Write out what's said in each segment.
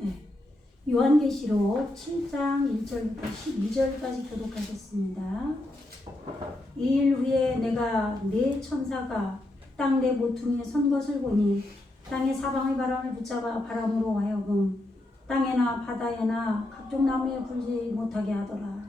네. 요한계시록 7장 1절부터 12절까지 교독하겠습니다. 이일 후에 내가 네 천사가 땅 내 모퉁이에 선 것을 보니 땅의 사방의 바람을 붙잡아 바람으로 하여금 땅에나 바다에나 각종 나무에 불지 못하게 하더라.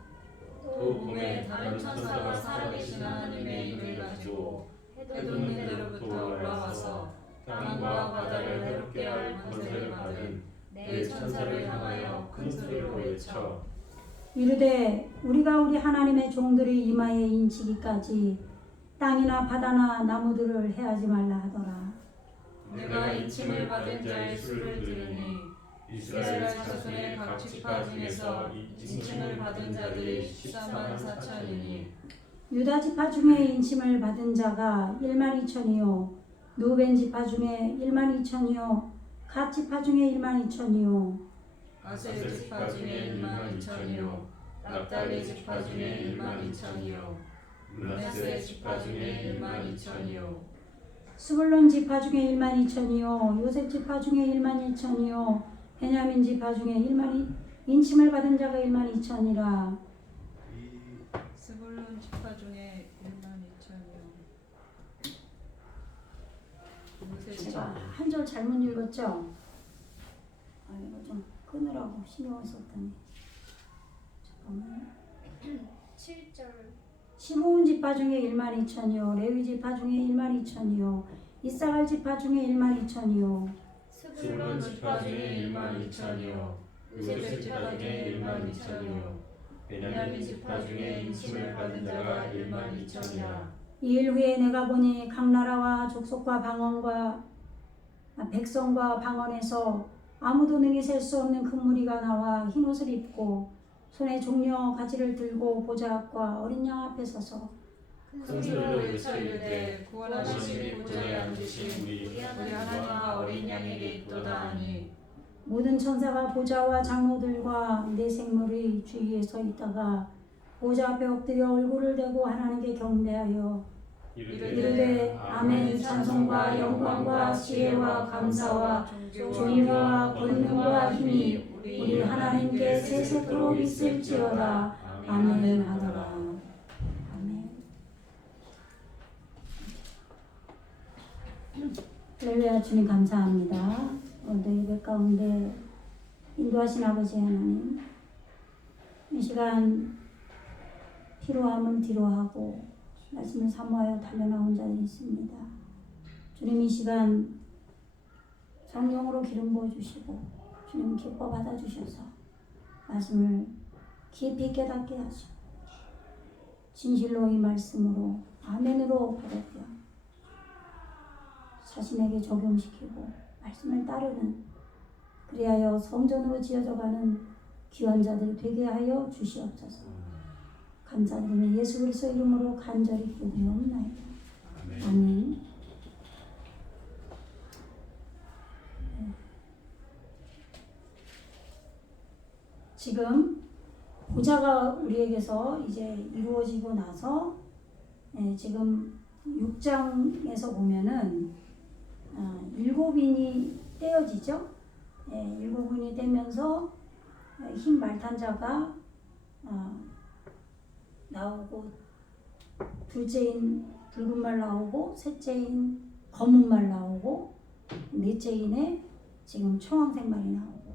또 봄에 다른 천사가 살아계신 하나님의 이름을 가지고 해돋는 데로부터 올라와서 땅과 바다를 해롭게 할 권세를 받은 네 천사를 향하여 큰 소리로 외쳐 이르되 우리가 우리 하나님의 종들의 이마에 인치기까지 땅이나 바다나 나무들을 해하지 말라 하더라. 내가 인침을 받은 자의 수를 들으니 이스라엘 자손의 각 지파 중에서 인침을 받은 자들이 14만 4천이니 유다 지파 중에 인침을 받은 자가 1만 2천이요 루벤 지파 중에 1만 2천이요 갓 지파 중에 1만 2천이요 아셀 지파 중에 1만 2천이요 납달리 지파 중에 1만 2천이요 므낫세 지파 중에 1만 2천이요 스불론 지파 중에 1만 2천이요 요셉 지파 중에 1만 2천이요 베냐민 지파 중에 1만 인침을 받은 자가 1만 2천이라. 스불론 지파 중에 1만 2천이요 제가 한 절 잘못 읽었죠? 아, 이거 좀 끊으라고 신경을 썼더니 잠깐만요. 7절 시므온 지파 중에 1만 2천이요 레위 지파 중에 1만 2천이요 이사갈 지파 중에 1만 2천이요 스불론 지파 중에 1만 2천이요 요셉 지파 중에 1만 2천이요 베냐민 지파 중에 인침을 받은 자가 1만 2천이라 이일 후에 내가 보니 각 나라와 족속과 방언과 백성과 방언에서 아무도 능히 셀 수 없는 큰 무리가 나와 흰옷을 입고 손에 종려 가지를 들고 보좌 앞과 어린 양 앞에 서서 큰 소리로 외쳐 이르되 구원하시니 보좌에 앉으신 우리 하나님과 어린 양에게 있도다 하니 모든 천사가 보좌와 장로들과 내 생물의 주위에 서 있다가 보좌 앞에 엎드려 얼굴을 대고 하나님께 경배하여 이르되 아멘 찬송과 영광과 지혜와 감사와 존귀와 권능과 힘이 우리 하나님께 세세토록 있을지어다 아멘 하더라. 아멘. 할렐루야. 주님 감사합니다. 오늘도 예배 가운데 인도하신 아버지 하나님, 이 시간 피로함을 뒤로하고 말씀을 사모하여 달려나온 자들이 있습니다. 주님 이 시간 성령으로 기름 부어주시고 주님 기뻐 받아주셔서 말씀을 깊이 깨닫게 하시고 진실로 이 말씀으로 아멘으로 받아들여 자신에게 적용시키고 말씀을 따르는 그리하여 성전으로 지어져가는 귀한 자들이 되게 하여 주시옵소서. 감사드리며 예수 그리스도 이름으로 간절히 기도드리옵나이다. 아멘. 지금 보좌가 우리에게서 이제 이루어지고 나서 지금 6장에서 보면은 7인이 떼어지죠. 7인이 떼면서 흰 말탄자가 나오고 둘째인 붉은 말 나오고 셋째인 검은 말 나오고 넷째인에 지금 청황색 말이 나오고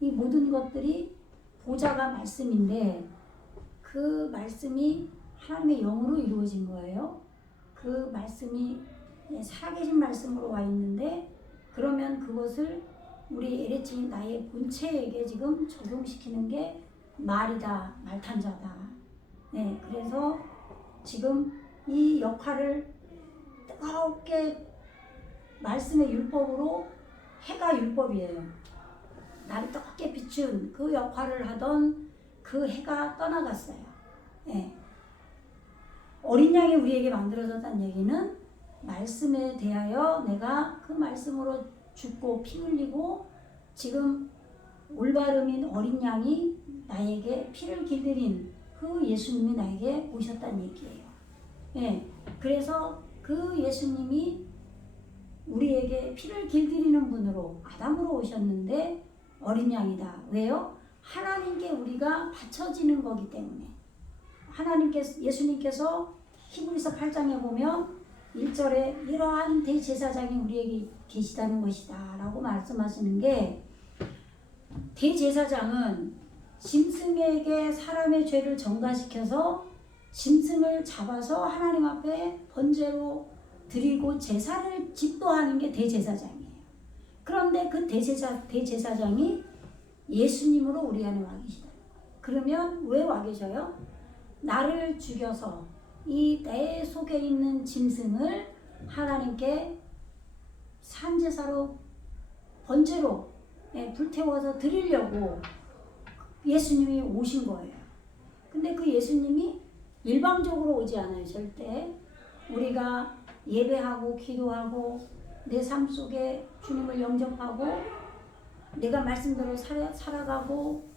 이 모든 것들이 보좌가 말씀인데 그 말씀이 하나님의 영으로 이루어진 거예요. 그 말씀이 살아계신 말씀으로 와 있는데 그러면 그것을 우리 에레치인 나의 본체에게 지금 적용시키는 게 말이다, 말탄자다. 네, 그래서 지금 이 역할을 뜨겁게 말씀의 율법으로 해가 율법이에요. 나를 뜨겁게 비춘 그 역할을 하던 그 해가 떠나갔어요. 네. 어린 양이 우리에게 만들어졌다는 얘기는 말씀에 대하여 내가 그 말씀으로 죽고 피 흘리고 지금 올바름인 어린 양이 나에게 피를 길들인 그 예수님이 나에게 오셨다는 얘기예요. 예, 그래서 그 예수님이 우리에게 피를 길들이는 분으로 아담으로 오셨는데 어린 양이다. 왜요? 하나님께 우리가 바쳐지는 거기 때문에. 예수님께서 히브리서 8장에 보면 1절에 이러한 대제사장이 우리에게 계시다는 것이다 라고 말씀하시는 게, 대제사장은 짐승에게 사람의 죄를 전가시켜서 짐승을 잡아서 하나님 앞에 번제로 드리고 제사를 집도하는 게 대제사장이에요. 그런데 그 대제사장이 예수님으로 우리 안에 와 계시다. 그러면 왜 와 계셔요? 나를 죽여서 이 내 속에 있는 짐승을 하나님께 산제사로 번제로 불태워서 드리려고 예수님이 오신 거예요. 근데 그 예수님이 일방적으로 오지 않아요. 절대. 우리가 예배하고 기도하고 내 삶 속에 주님을 영접하고 내가 말씀대로 살아가고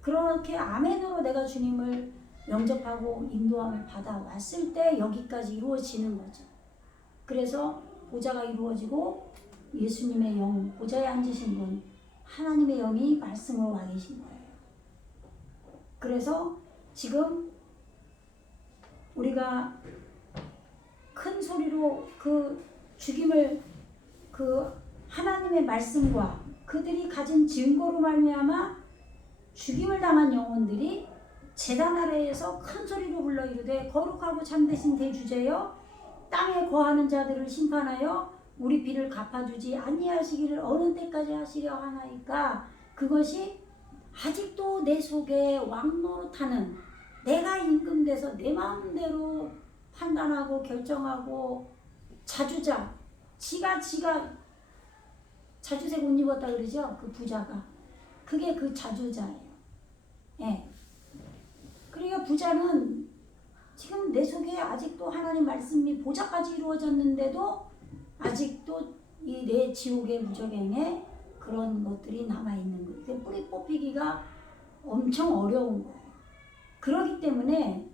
그렇게 아멘으로 내가 주님을 영접하고 인도함을 받아왔을 때 여기까지 이루어지는 거죠. 그래서 보좌가 이루어지고 예수님의 영, 보좌에 앉으신 분, 하나님의 영이 말씀으로 와 계신 거예요. 그래서 지금 우리가 큰 소리로 그 죽임을, 그 하나님의 말씀과 그들이 가진 증거로 말미암아 죽임을 당한 영혼들이 제단 아래에서 큰 소리로 불러 이르되 거룩하고 참되신 대주제여 땅에 거하는 자들을 심판하여 우리 비를 갚아주지 아니하시기를 어느 때까지 하시려 하나이까. 그것이 아직도 내 속에 왕노릇하는, 내가 임금돼서 내 마음대로 판단하고 결정하고 자주자, 지가 자주색 옷 입었다 그러죠. 그 부자가. 그게 그 자주자예요. 예. 그러니까 부자는 지금 내 속에 아직도 하나님 말씀이 보좌까지 이루어졌는데도 아직도 이 내 지옥의 무적행에 그런 것들이 남아있는 거예요. 뿌리 뽑히기가 엄청 어려운 거예요. 그렇기 때문에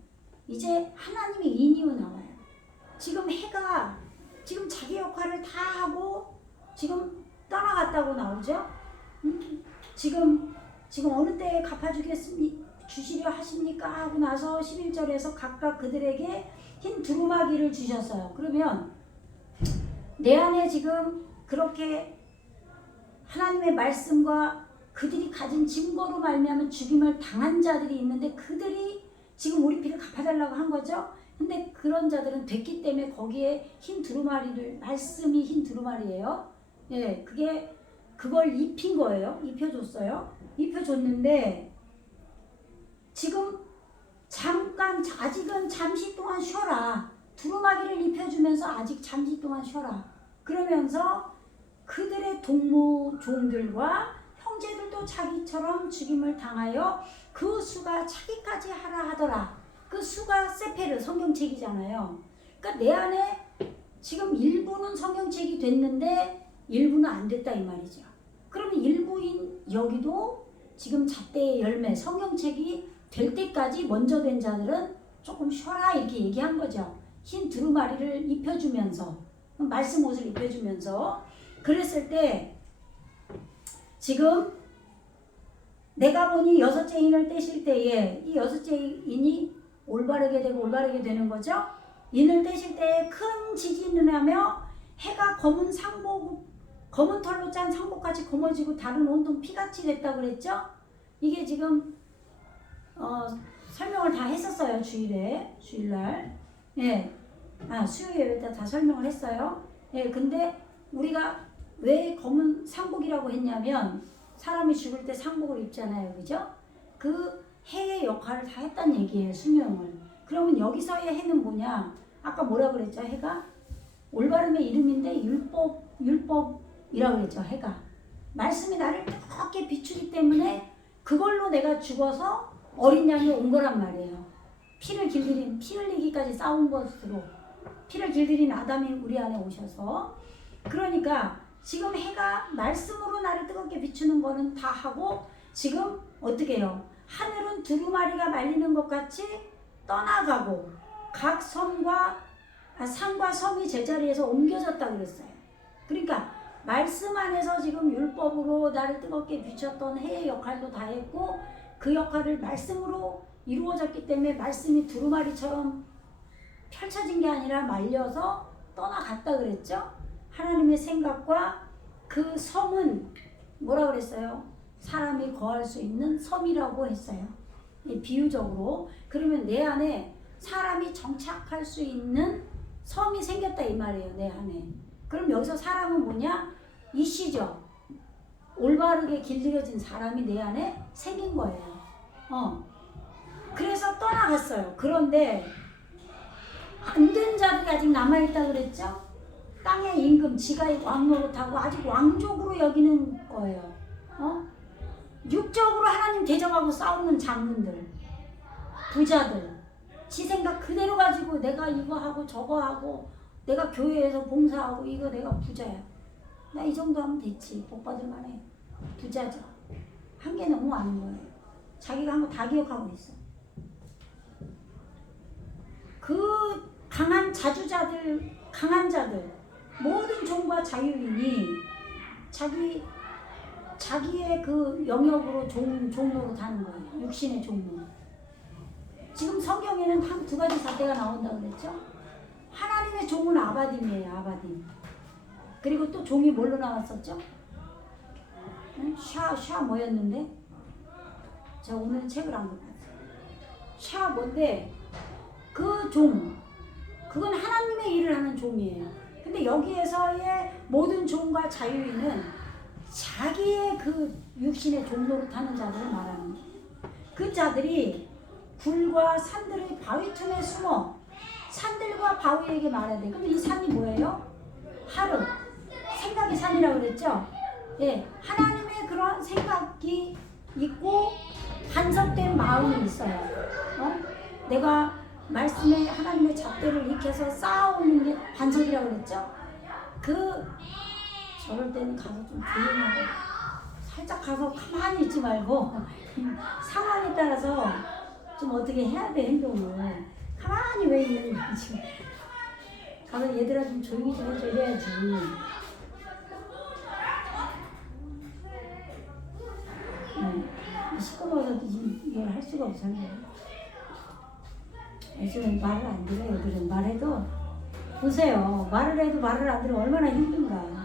이제 하나님의 인이어 나와요. 지금 해가 지금 자기 역할을 다 하고 지금 떠나갔다고 나오죠. 지금 어느 때에 주시려 하십니까? 하고 나서 11절에서 각각 그들에게 흰 두루마기를 주셨어요. 그러면 내 안에 지금 그렇게 하나님의 말씀과 그들이 가진 증거로 말미암아 죽임을 당한 자들이 있는데 그들이 지금 우리 피를 갚아달라고 한 거죠. 근데 그런 자들은 됐기 때문에 거기에 흰 두루마리를, 말씀이 흰 두루마리예요. 예, 그걸 입힌 거예요. 입혀줬어요. 입혀줬는데 지금 잠깐, 아직은 잠시 동안 쉬어라. 두루마기를 입혀주면서 아직 잠시 동안 쉬어라. 그러면서 그들의 동무 종들과 형제들도 자기처럼 죽임을 당하여 그 수가 차기까지 하라 하더라. 그 수가 세페르 성경책이잖아요. 그러니까 내 안에 지금 일부는 성경책이 됐는데 일부는 안 됐다 이 말이죠. 그러면 일부인 여기도 지금 잣대의 열매 성경책이 될 때까지 먼저 된 자들은 조금 쉬어라 이렇게 얘기한 거죠. 흰 두루마리를 입혀주면서, 말씀 옷을 입혀주면서. 그랬을 때 지금 내가 보니 여섯째 인을 떼실 때에 이 여섯째 인이 올바르게 되는 거죠. 인을 떼실 때에 큰 지진을 하며 해가 검은 털로 짠 상복같이 검어지고 다른 온통 피같이 됐다고 그랬죠. 이게 지금 설명을 다 했었어요. 주일날. 예. 수요일에 다 설명을 했어요. 예. 근데 우리가 왜 검은 상복이라고 했냐면 사람이 죽을 때 상복을 입잖아요. 그죠? 그 해의 역할을 다 했단 얘기예요. 수명을. 그러면 여기서의 해는 뭐냐? 아까 뭐라 그랬죠? 해가 올바름의 이름인데 율법이라고 그랬죠. 해가. 말씀이 나를 뜨겁게 비추기 때문에 그걸로 내가 죽어서 어린 양이 온 거란 말이에요. 피 흘리기까지 싸운 것으로 피를 길들인 아담이 우리 안에 오셔서. 그러니까 지금 해가 말씀으로 나를 뜨겁게 비추는 거는 다 하고 지금 어떻게 해요? 하늘은 두루마리가 말리는 것 같이 떠나가고 각 산과 섬이 제자리에서 옮겨졌다 그랬어요. 그러니까 말씀 안에서 지금 율법으로 나를 뜨겁게 비췄던 해의 역할도 다 했고 그 역할을 말씀으로 이루어졌기 때문에 말씀이 두루마리처럼 펼쳐진 게 아니라 말려서 떠나갔다 그랬죠. 하나님의 생각과 그 섬은 뭐라 그랬어요? 사람이 거할 수 있는 섬이라고 했어요. 비유적으로. 그러면 내 안에 사람이 정착할 수 있는 섬이 생겼다 이 말이에요. 내 안에. 그럼 여기서 사람은 뭐냐? 이시죠. 올바르게 길들여진 사람이 내 안에 생긴 거예요. 그래서 떠나갔어요. 그런데 안 된 자들이 아직 남아있다 그랬죠? 땅의 임금, 지가 왕노릇하고 아직 왕족으로 여기는 거예요. 육적으로 하나님 대적하고 싸우는 장군들, 부자들, 지 생각 그대로 가지고 내가 이거 하고 저거 하고 내가 교회에서 봉사하고 이거 내가 부자야. 나 이 정도 하면 됐지. 복 받을 만해. 부자죠. 한 게 너무 많은 거예요. 자기가 한 거 다 기억하고 있어. 그 강한 자주자들, 강한 자들, 모든 종과 자유인이 자기의 그 영역으로 종로로 가는 거예요. 육신의 종로. 지금 성경에는 한 두 가지 사태가 나온다고 그랬죠? 하나님의 종은 아바딤이에요. 아바딤. 그리고 또 종이 뭘로 나왔었죠? 샤 뭐였는데? 저 오늘 책을 안 봤어요. 샤 뭔데? 그 종, 그건 하나님의 일을 하는 종이에요. 근데 여기에서의 모든 종과 자유인은 자기의 그 육신의 종로를 타는 자들을 말하는 거예요. 그 자들이 굴과 산들의 바위 틈에 숨어 산들과 바위에게 말해야 돼. 근데 이 산이 뭐예요? 하루. 생각의 산이라고 그랬죠? 예, 하나님의 그런 생각이 있고 반석된 마음이 있어요. 내가 말씀에 하나님의 잣대를 익혀서 쌓아오는 게 반석이라고 그랬죠? 저럴 때는 가서 좀 조용하고 살짝 가서 가만히 있지 말고 상황에 따라서 좀 어떻게 해야 돼 행동을. 가만히 왜 있는 거야 지금. 가서 얘들아 좀 조용히 좀 해줘 이래야지. 시끄러워서 이걸 할 수가 없어요. 요즘은 말을 안 들어요. 애들은 말해도 보세요. 말을 해도 말을 안 들으면 얼마나 힘든가.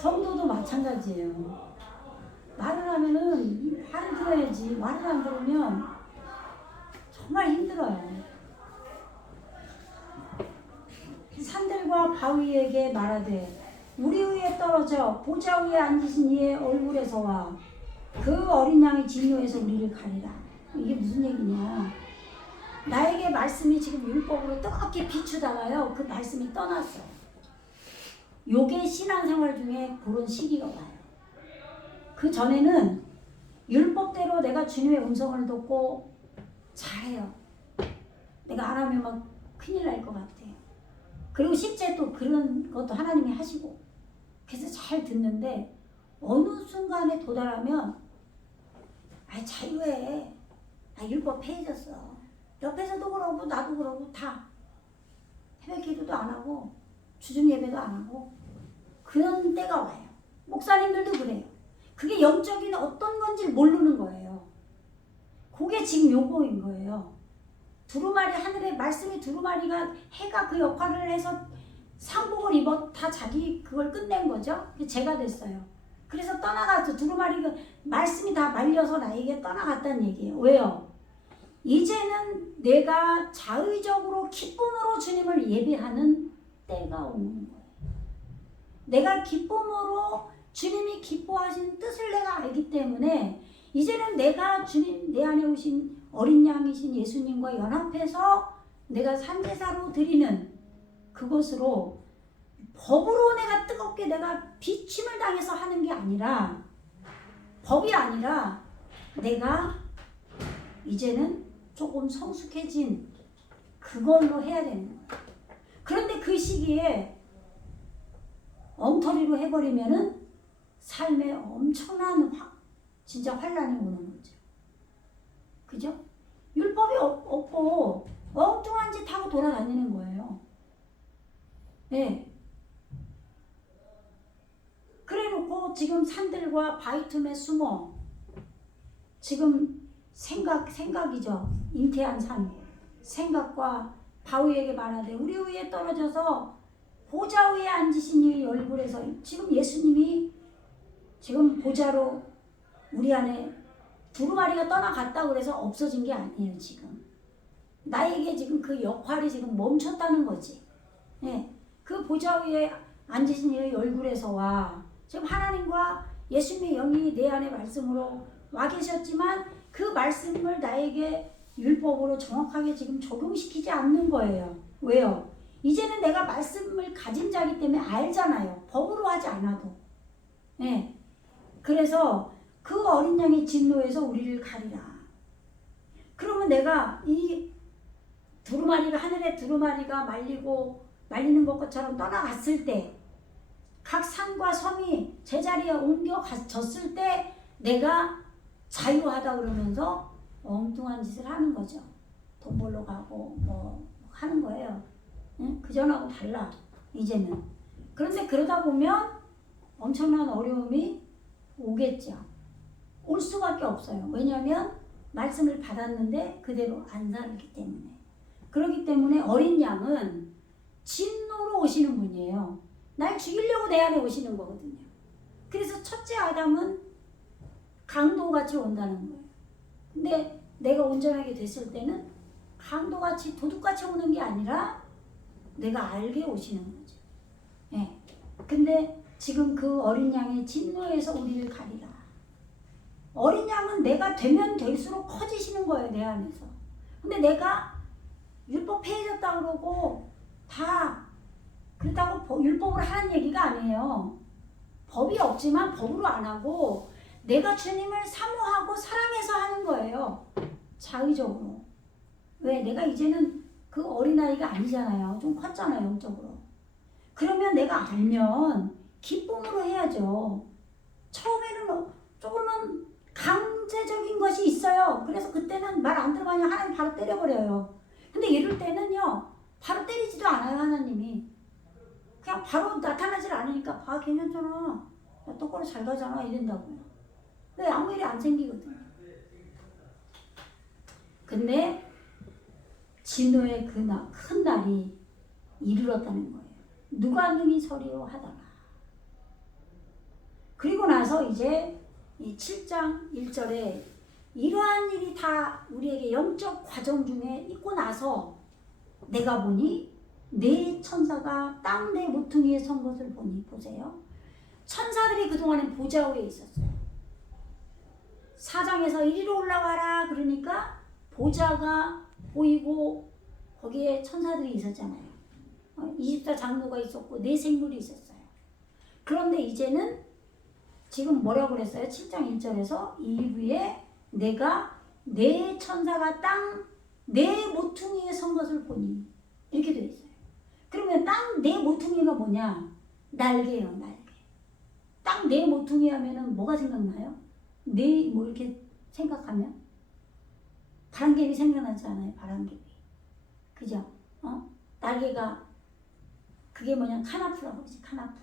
성도도 마찬가지예요. 말을 하면은 말을 들어야지. 말을 안 들으면 정말 힘들어요. 산들과 바위에게 말하되 우리 위에 떨어져 보좌 위에 앉으신 이의 얼굴에서와 그 어린 양의 진노에서 우리를 가리라. 이게 무슨 얘기냐? 나에게 말씀이 지금 율법으로 뜨겁게 비추다가요 그 말씀이 떠났어요. 요게 신앙생활 중에 그런 시기가 와요. 그 전에는 율법대로 내가 주님의 음성을 듣고 잘해요. 내가 안 하면 막 큰일 날 것 같아요. 그리고 실제 또 그런 것도 하나님이 하시고 그래서 잘 듣는데 어느 순간에 도달하면 자유해. 율법 폐해졌어. 옆에서도 그러고 나도 그러고 다 새벽 기도도 안 하고 주중 예배도 안 하고 그런 때가 와요. 목사님들도 그래요. 그게 영적인 어떤 건지 모르는 거예요. 그게 지금 요거인 거예요. 두루마리 하늘에 말씀이 두루마리가 해가 그 역할을 해서 상복을 입어 다 자기 그걸 끝낸 거죠. 제가 됐어요. 그래서 떠나갔죠. 두루마리가 말씀이 다 말려서 나에게 떠나갔다는 얘기예요. 왜요? 이제는 내가 자의적으로 기쁨으로 주님을 예배하는 때가 오는 거예요. 내가 기쁨으로 주님이 기뻐하신 뜻을 내가 알기 때문에 이제는 내가 주님 내 안에 오신 어린 양이신 예수님과 연합해서 내가 산제사로 드리는 그것으로 법으로 내가 뜨겁게 내가 비침을 당해서 하는 게 아니라 법이 아니라 내가 이제는 조금 성숙해진 그걸로 해야 되는 거예요. 그런데 그 시기에 엉터리로 해버리면은 삶에 엄청난 진짜 환란이 오는 거죠. 그죠? 율법이 없고 엉뚱한 짓 하고 돌아다니는 거예요. 네. 그래놓고 지금 산들과 바위 틈에 숨어 지금 생각이죠. 잉태한 산 생각과 바위에게 말하되 우리 위에 떨어져서 보좌 위에 앉으신 이 얼굴에서 지금 예수님이 지금 보좌로 우리 안에 두루마리가 떠나갔다고 그래서 없어진 게 아니에요. 지금 나에게 지금 그 역할이 지금 멈췄다는 거지. 예, 그 보좌 위에 앉으신 이 얼굴에서와 지금 하나님과 예수님의 영이 내 안에 말씀으로 와 계셨지만 그 말씀을 나에게 율법으로 정확하게 지금 적용시키지 않는 거예요. 왜요? 이제는 내가 말씀을 가진 자이기 때문에 알잖아요. 법으로 하지 않아도. 예. 그래서 그 어린 양의 진노에서 우리를 가리라. 그러면 내가 이 두루마리가 하늘의 두루마리가 말리는 것처럼 떠나갔을 때 각 산과 섬이 제자리에 옮겨졌을 때 내가 자유하다 그러면서 엉뚱한 짓을 하는 거죠. 돈 벌러 가고 뭐 하는 거예요. 응? 그전하고 달라 이제는. 그런데 그러다 보면 엄청난 어려움이 오겠죠. 올 수밖에 없어요. 왜냐하면 말씀을 받았는데 그대로 안 살기 때문에. 그렇기 때문에 어린 양은 진노로 오시는 분이에요. 날 죽이려고 내 안에 오시는 거거든요. 그래서 첫째 아담은 강도같이 온다는 거예요. 근데 내가 온전하게 됐을 때는 강도같이 도둑같이 오는 게 아니라 내가 알게 오시는 거죠. 예. 근데 지금 그 어린 양의 진노에서 우리를 가리라. 어린 양은 내가 되면 될수록 커지시는 거예요. 내 안에서. 근데 내가 율법 폐해졌다 그러고 다 그렇다고 율법으로 하는 얘기가 아니에요. 법이 없지만 법으로 안 하고 내가 주님을 사모하고 사랑해서 하는 거예요. 자의적으로. 왜? 내가 이제는 그 어린아이가 아니잖아요. 좀 컸잖아요. 영적으로. 그러면 내가 알면 기쁨으로 해야죠. 처음에는 조금은 강제적인 것이 있어요. 그래서 그때는 말 안 들어가면 하나님 바로 때려버려요. 근데 이럴 때는요. 바로 때리지도 않아요. 하나님이. 그냥 바로 나타나질 않으니까 괜찮잖아. 나 똑바로 잘 가잖아. 이런다고요. 왜? 아무 일이 안 생기거든요. 근데 진노의 그 큰 날이 이르렀다는 거예요. 누가 능히 서리요 하다가. 그리고 나서 이제 이 7장 1절에 이러한 일이 다 우리에게 영적 과정 중에 있고 나서 내가 보니 네 천사가 땅 내 모퉁이에 선 것을 보니. 보세요. 천사들이 그동안엔 보좌 위에 있었어요. 4장에서 이리로 올라와라 그러니까 보좌가 보이고 거기에 천사들이 있었잖아요. 24장로가 있었고 네 생물이 있었어요. 그런데 이제는 지금 뭐라고 그랬어요? 7장 1절에서 이 위에 내가 네 천사가 땅 네 모퉁이에 선 것을 보니. 이렇게 되어 있어요. 그러면 땅 네 모퉁이가 뭐냐? 날개예요. 날개. 땅 네 모퉁이 하면은 뭐가 생각나요? 네 뭐 이렇게 생각하면 바람개비 생각나지 않아요? 바람개비. 그죠? 날개가 그게 뭐냐? 카나프라고 그러지. 카나프.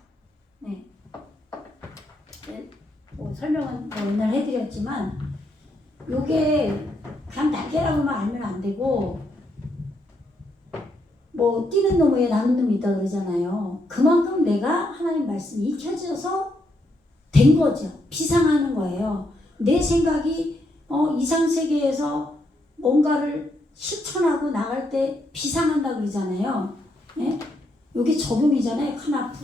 네. 뭐 설명은 옛날 해드렸지만 요게 그냥 날개라고만 알면 안 되고 뭐 뛰는 놈 위에 나는 놈이 있다 그러잖아요. 그만큼 내가 하나님 말씀이 익혀져서 된 거죠. 비상하는 거예요. 내 생각이 이상세계에서 뭔가를 실천하고 나갈 때 비상한다 그러잖아요. 예? 이게 적용이잖아요. 카나프.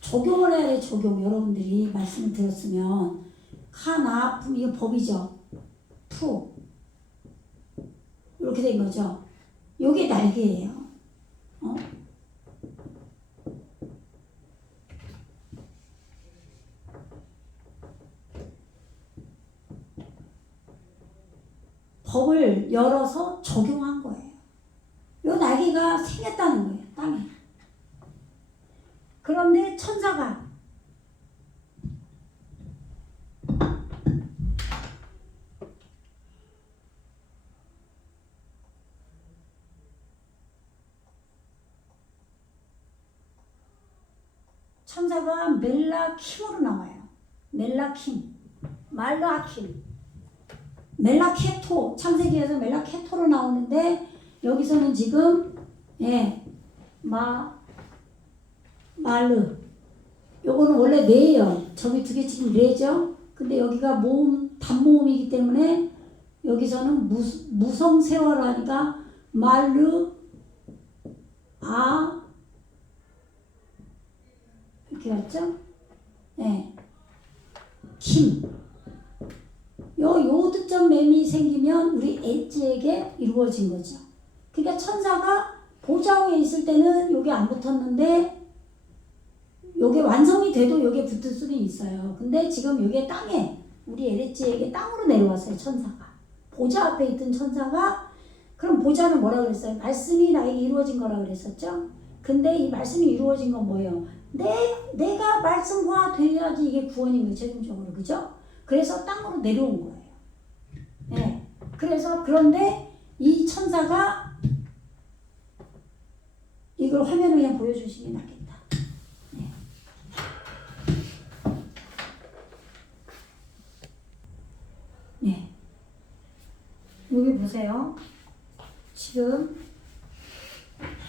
적용을 해야 돼. 적용. 여러분들이 말씀을 들었으면 카나프 이거 법이죠. 푸 이렇게 된 거죠. 이게 날개예요. 법을 열어서 적용한 거예요. 이 날개가 생겼다는 거예요. 땅에. 그런데 천사가 천사가 멜라킴으로 나와요. 멜라킴, 말라킴, 멜라케토, 창세기에서 멜라케토로 나오는데 여기서는 지금 말르, 요거는 원래 네예요. 저기 두 개 지금 네죠. 근데 여기가 모음, 단모음이기 때문에 여기서는 무성세어라 하니까 말르, 이렇게 왔죠? 킴. 요 듣점 맴이 생기면 우리 엣지에게 이루어진 거죠. 그러니까 천사가 보좌 위에 있을 때는 요게 안 붙었는데 요게 완성이 돼도 요게 붙을 수는 있어요. 근데 지금 요게 땅에 우리 에레지에게 땅으로 내려왔어요. 천사가. 보좌 앞에 있던 천사가 그럼 보좌는 뭐라 그랬어요? 말씀이 나에게 이루어진 거라 그랬었죠? 근데 이 말씀이 이루어진 건 뭐예요? 내가 말씀화 돼야지 이게 구원인 거예요. 최종적으로. 그죠? 그래서 땅으로 내려온 거예요. 그래서 그런데 이 천사가 이걸 화면을 그냥 보여주시면 낫겠다. 여기 보세요. 지금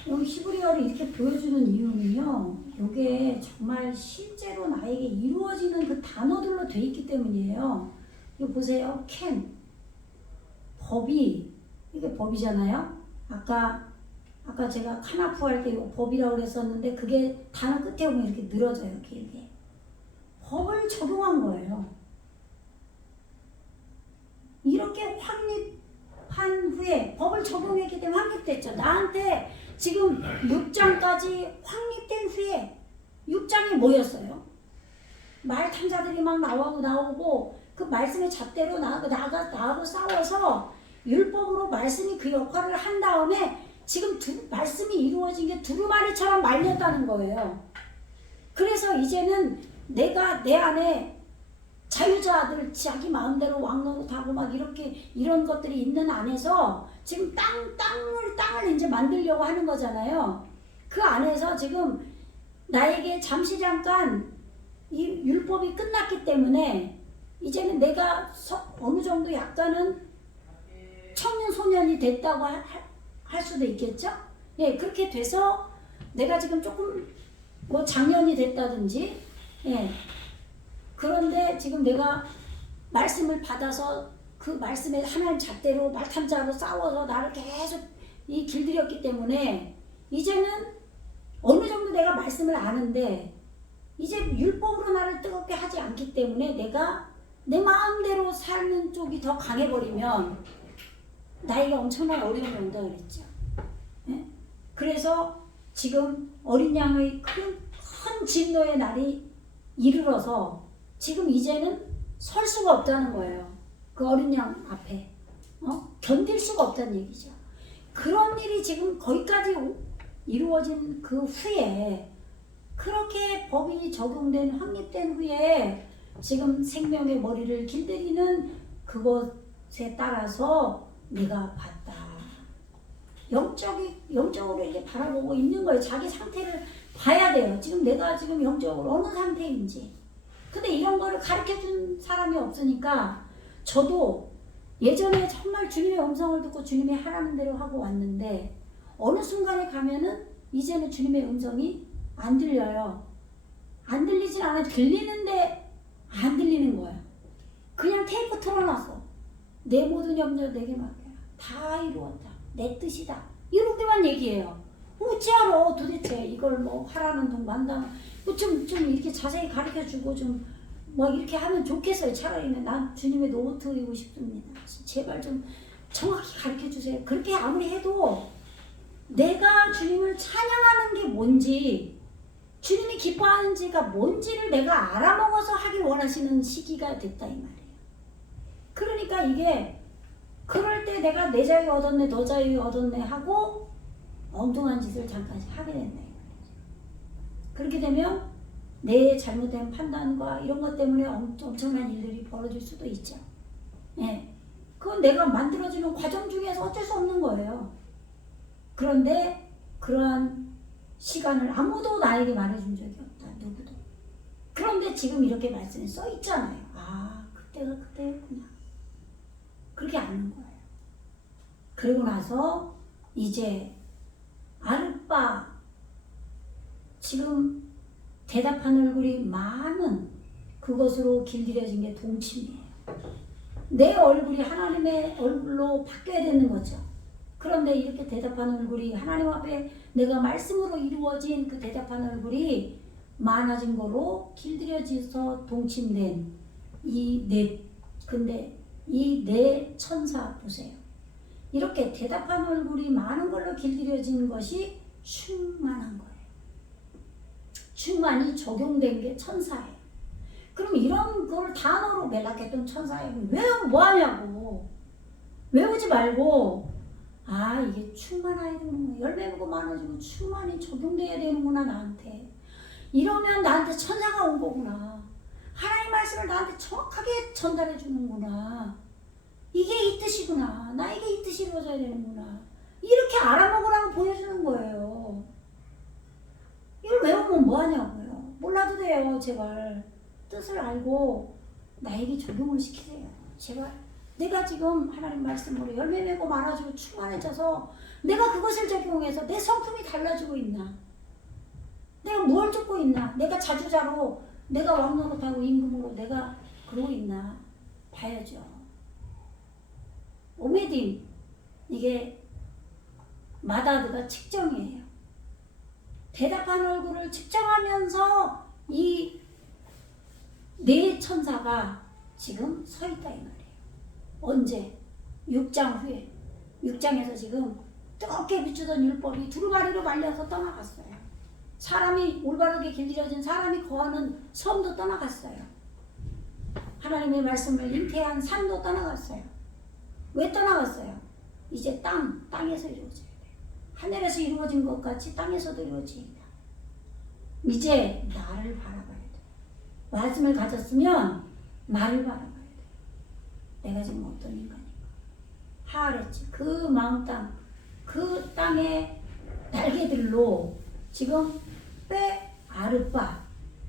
여기 히브리어를 이렇게 보여주는 이유는요. 이게 정말 실제로 나에게 이루어지는 그 단어들로 돼 있기 때문이에요. 이거 보세요. can. 법이, 이게 법이잖아요. 아까 제가 카나프 할 때 이거 법이라고 그랬었는데 그게 단어 끝에 보면 이렇게 늘어져요. 길게. 법을 적용한 거예요. 이렇게 확립한 후에 법을 적용했기 때문에 확립됐죠. 나한테 지금 6장까지 확립된 후에 6장이 뭐였어요? 말 탐자들이 막 나오고 그 말씀의 잣대로 나하고 싸워서 율법으로 말씀이 그 역할을 한 다음에 지금 말씀이 이루어진 게 두루마리처럼 말렸다는 거예요. 그래서 이제는 내가 내 안에 자유자들 자기 마음대로 왕노릇하고 막 이런 것들이 있는 안에서 지금 땅을 이제 만들려고 하는 거잖아요. 그 안에서 지금 나에게 잠시 잠깐 이 율법이 끝났기 때문에 이제는 내가 어느 정도 약간은 청년 소년이 됐다고 할 수도 있겠죠? 그렇게 돼서 내가 지금 조금 뭐 장년이 됐다든지 그런데 지금 내가 말씀을 받아서 그 말씀에 하나님 잣대로 말탐자로 싸워서 나를 계속 길들였기 때문에 이제는 어느 정도 내가 말씀을 아는데 이제 율법으로 나를 뜨겁게 하지 않기 때문에 내가 내 마음대로 사는 쪽이 더 강해버리면 나에게 엄청난 어려움이 온다 그랬죠. 그래서 지금 어린 양의 큰 진노의 날이 이르러서 지금 이제는 설 수가 없다는 거예요. 그 어린 양 앞에 견딜 수가 없다는 얘기죠. 그런 일이 지금 거기까지 이루어진 그 후에 그렇게 법이 적용된 확립된 후에 지금 생명의 머리를 길들이는 그것에 따라서 내가 봤다. 영적으로 이렇게 바라보고 있는 거예요. 자기 상태를 봐야 돼요. 지금 내가 지금 영적으로 어느 상태인지. 근데 이런 거를 가르쳐 준 사람이 없으니까 저도 예전에 정말 주님의 음성을 듣고 주님이 하라는 대로 하고 왔는데 어느 순간에 가면은 이제는 주님의 음성이 안 들려요. 안 들리진 않아. 들리는데 안 들리는 거야. 그냥 테이프 틀어놨어. 내 모든 염려 내게 맡겨라. 다 이루었다. 내 뜻이다. 이렇게만 얘기해요. 어찌 알아 도대체 이걸 뭐 하라는 동 만당 좀 이렇게 자세히 가르쳐주고 좀 뭐 이렇게 하면 좋겠어요. 차라리 난 주님의 노트이고 싶습니다. 제발 좀 정확히 가르쳐주세요. 그렇게 아무리 해도 내가 주님을 찬양하는 게 뭔지 주님이 기뻐하는지가 뭔지를 내가 알아먹어서 하길 원하시는 시기가 됐다 이 말이에요. 그러니까 이게 그럴 때 내가 내 자유 얻었네 너 자유 얻었네 하고 엉뚱한 짓을 잠깐 하게 된다. 그렇게 되면 내 잘못된 판단과 이런 것 때문에 엄청난 일들이 벌어질 수도 있죠. 그건 내가 만들어지는 과정 중에서 어쩔 수 없는 거예요. 그런데 그러한 시간을 아무도 나에게 말해준 적이 없다. 누구도. 그런데 지금 이렇게 말씀이 써 있잖아요. 아, 그때가 그때였구나. 그렇게 아는 거예요. 그리고 나서 이제 아르빠 지금 대답한 얼굴이 많은 그것으로 길들여진 게 동침이에요. 내 얼굴이 하나님의 얼굴로 바뀌어야 되는 거죠. 그런데 이렇게 대답한 얼굴이 하나님 앞에 내가 말씀으로 이루어진 그 대답한 얼굴이 많아진 거로 길들여져서 동침된 근데 이 네 천사 보세요. 이렇게 대답한 얼굴이 많은 걸로 길들여진 것이 충만한 거예요. 충만이 적용된 게 천사예요. 그럼 이런 걸 단어로 멜라케톤 천사예요. 외우면 뭐하냐고. 외우지 말고 아 이게 충만해야 되는구나. 열매 맺고 많아지고 충만이 적용돼야 되는구나 나한테. 이러면 나한테 천사가 온 거구나. 하나님 말씀을 나한테 정확하게 전달해 주는구나. 이게 이 뜻이구나. 나에게 이 뜻이 이루어져야 되는구나. 이렇게 알아먹으라고 보여주는 거예요. 이걸 외우면 뭐하냐고요. 몰라도 돼요. 제발 뜻을 알고 나에게 적용을 시키세요. 제발 내가 지금 하나님 말씀으로 열매 맺고 많아지고 충만해져서 내가 그것을 적용해서 내 성품이 달라지고 있나. 내가 뭘 쫓고 있나. 내가 자주자로 내가 왕노릇하고 임금으로 내가 그러고 있나 봐야죠. 오메딘 이게 마다드가 측정이에요. 대답한 얼굴을 측정하면서 이 네 천사가 지금 서 있다 이 말이에요. 언제? 6장 후에. 6장에서 지금 뜨겁게 비추던 율법이 두루마리로 말려서 떠나갔어요. 사람이 올바르게 길들여진 사람이 거하는 섬도 떠나갔어요. 하나님의 말씀을 잉태한 산도 떠나갔어요. 왜 떠나갔어요? 이제 땅에서 이루어져야 돼요. 하늘에서 이루어진 것 같이 땅에서도 이루어집니다. 이제 나를 바라봐야 돼요. 말씀을 가졌으면 나를 바라봐야 돼요. 내가 지금 어떤 인간인가. 하알했지. 그 마음 땅, 그 땅의 날개들로 지금 아르빠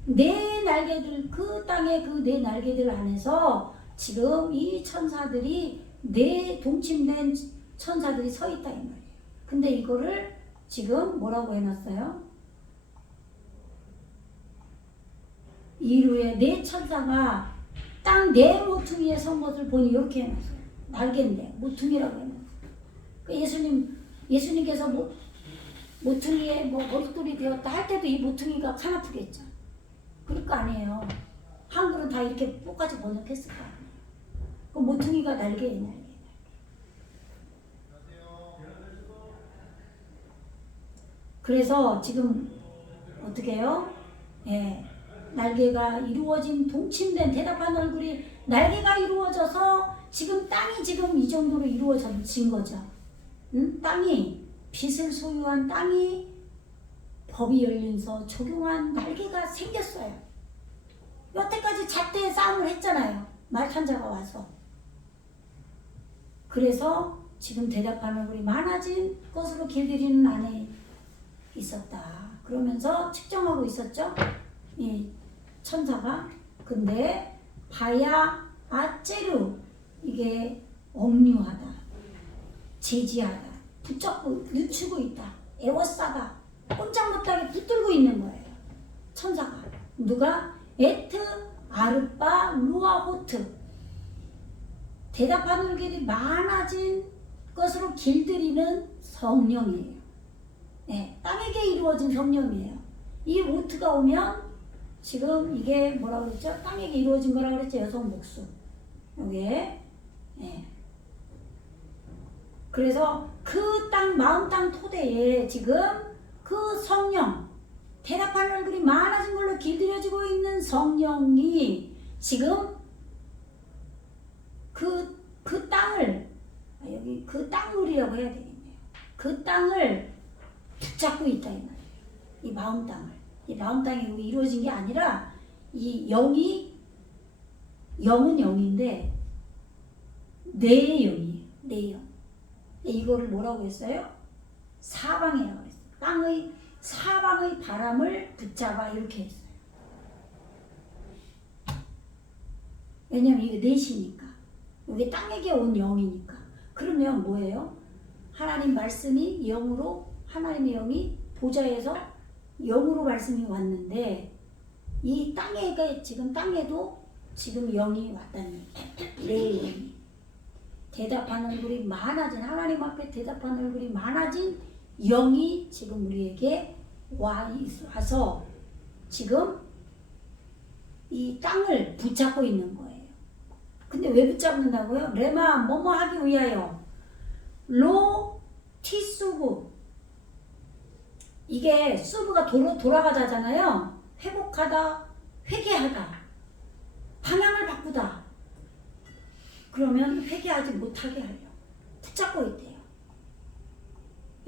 네 날개들 그 땅의 그 네 날개들 안에서 지금 이 천사들이 네 동침된 천사들이 서 있다 이 말이에요. 근데 이거를 지금 뭐라고 해놨어요? 이루에 네 천사가 땅 네 모퉁이에 선 것을 보니 이렇게 해놨어요. 날개인데 모퉁이라고 해놨어요. 예수님께서 모퉁이에 머릿돌이 되었다 할 때도 이 모퉁이가 카나프겠죠. 그럴 거 아니에요. 한글은 다 이렇게 똑같이 번역했을 거 아니에요. 그 모퉁이가 날개예요, 날개. 그래서 지금 어떻게 해요? 예, 날개가 이루어진 동침된 대답한 얼굴이 날개가 이루어져서 지금 땅이 지금 이 정도로 이루어진 거죠. 땅이 빛을 소유한 땅이 법이 열려서 적용한 날개가 생겼어요. 여태까지 잣대에 싸움을 했잖아요. 말탄 자가 와서. 그래서 지금 대답하는 얼굴이 많아진 것으로 길들이는 안에 있었다. 그러면서 측정하고 있었죠. 이 천사가. 근데 바야 아체루 이게 억류하다. 제지하다. 붙잡고 늦추고 있다. 애워싸다. 꼼짝 못하게 붙들고 있는 거예요. 천사가. 누가? 에트 아르빠 루아호트. 대답하는 얼굴이 많아진 것으로 길들이는 성령이에요. 네, 땅에게 이루어진 성령이에요. 이 오트가 오면 지금 이게 뭐라 그랬죠? 땅에게 이루어진 거라 그랬죠? 여성 목수. 여기에. 네. 그래서 그 땅, 마음 땅 토대에 지금 그 성령, 대답하는 얼굴이 많아진 걸로 길들여지고 있는 성령이 지금 그 땅을, 여기 그 땅물이라고 해야 되겠네요. 그 땅을 붙잡고 있다 이 말이에요. 이 마음 땅을. 이 마음 땅이 여기 이루어진 게 아니라 이 영은 영인데 내 영이에요. 내 영. 이거를 뭐라고 했어요? 사방이라고 했어요. 땅의 사방의 바람을 붙잡아 이렇게 했어요. 왜냐면 이게 넷이니까. 이게 땅에게 온 영이니까. 그러면 뭐예요? 하나님 말씀이 영으로, 하나님의 영이 보좌에서 영으로 말씀이 왔는데 이 땅에 지금 땅에도 지금 영이 왔다는 얘기예요. 내 영이 대답하는 얼굴이 많아진, 하나님 앞에 대답하는 얼굴이 많아진 영이 지금 우리에게 와서 지금 이 땅을 붙잡고 있는 거예요. 근데 왜 붙잡는다고요? 레마 뭐뭐 하기 위하여 로 티수브, 이게 수브가 돌아가다잖아요. 회복하다, 회개하다, 방향을 바꾸다. 그러면 회개하지 못하게 하려 붙잡고 있대요.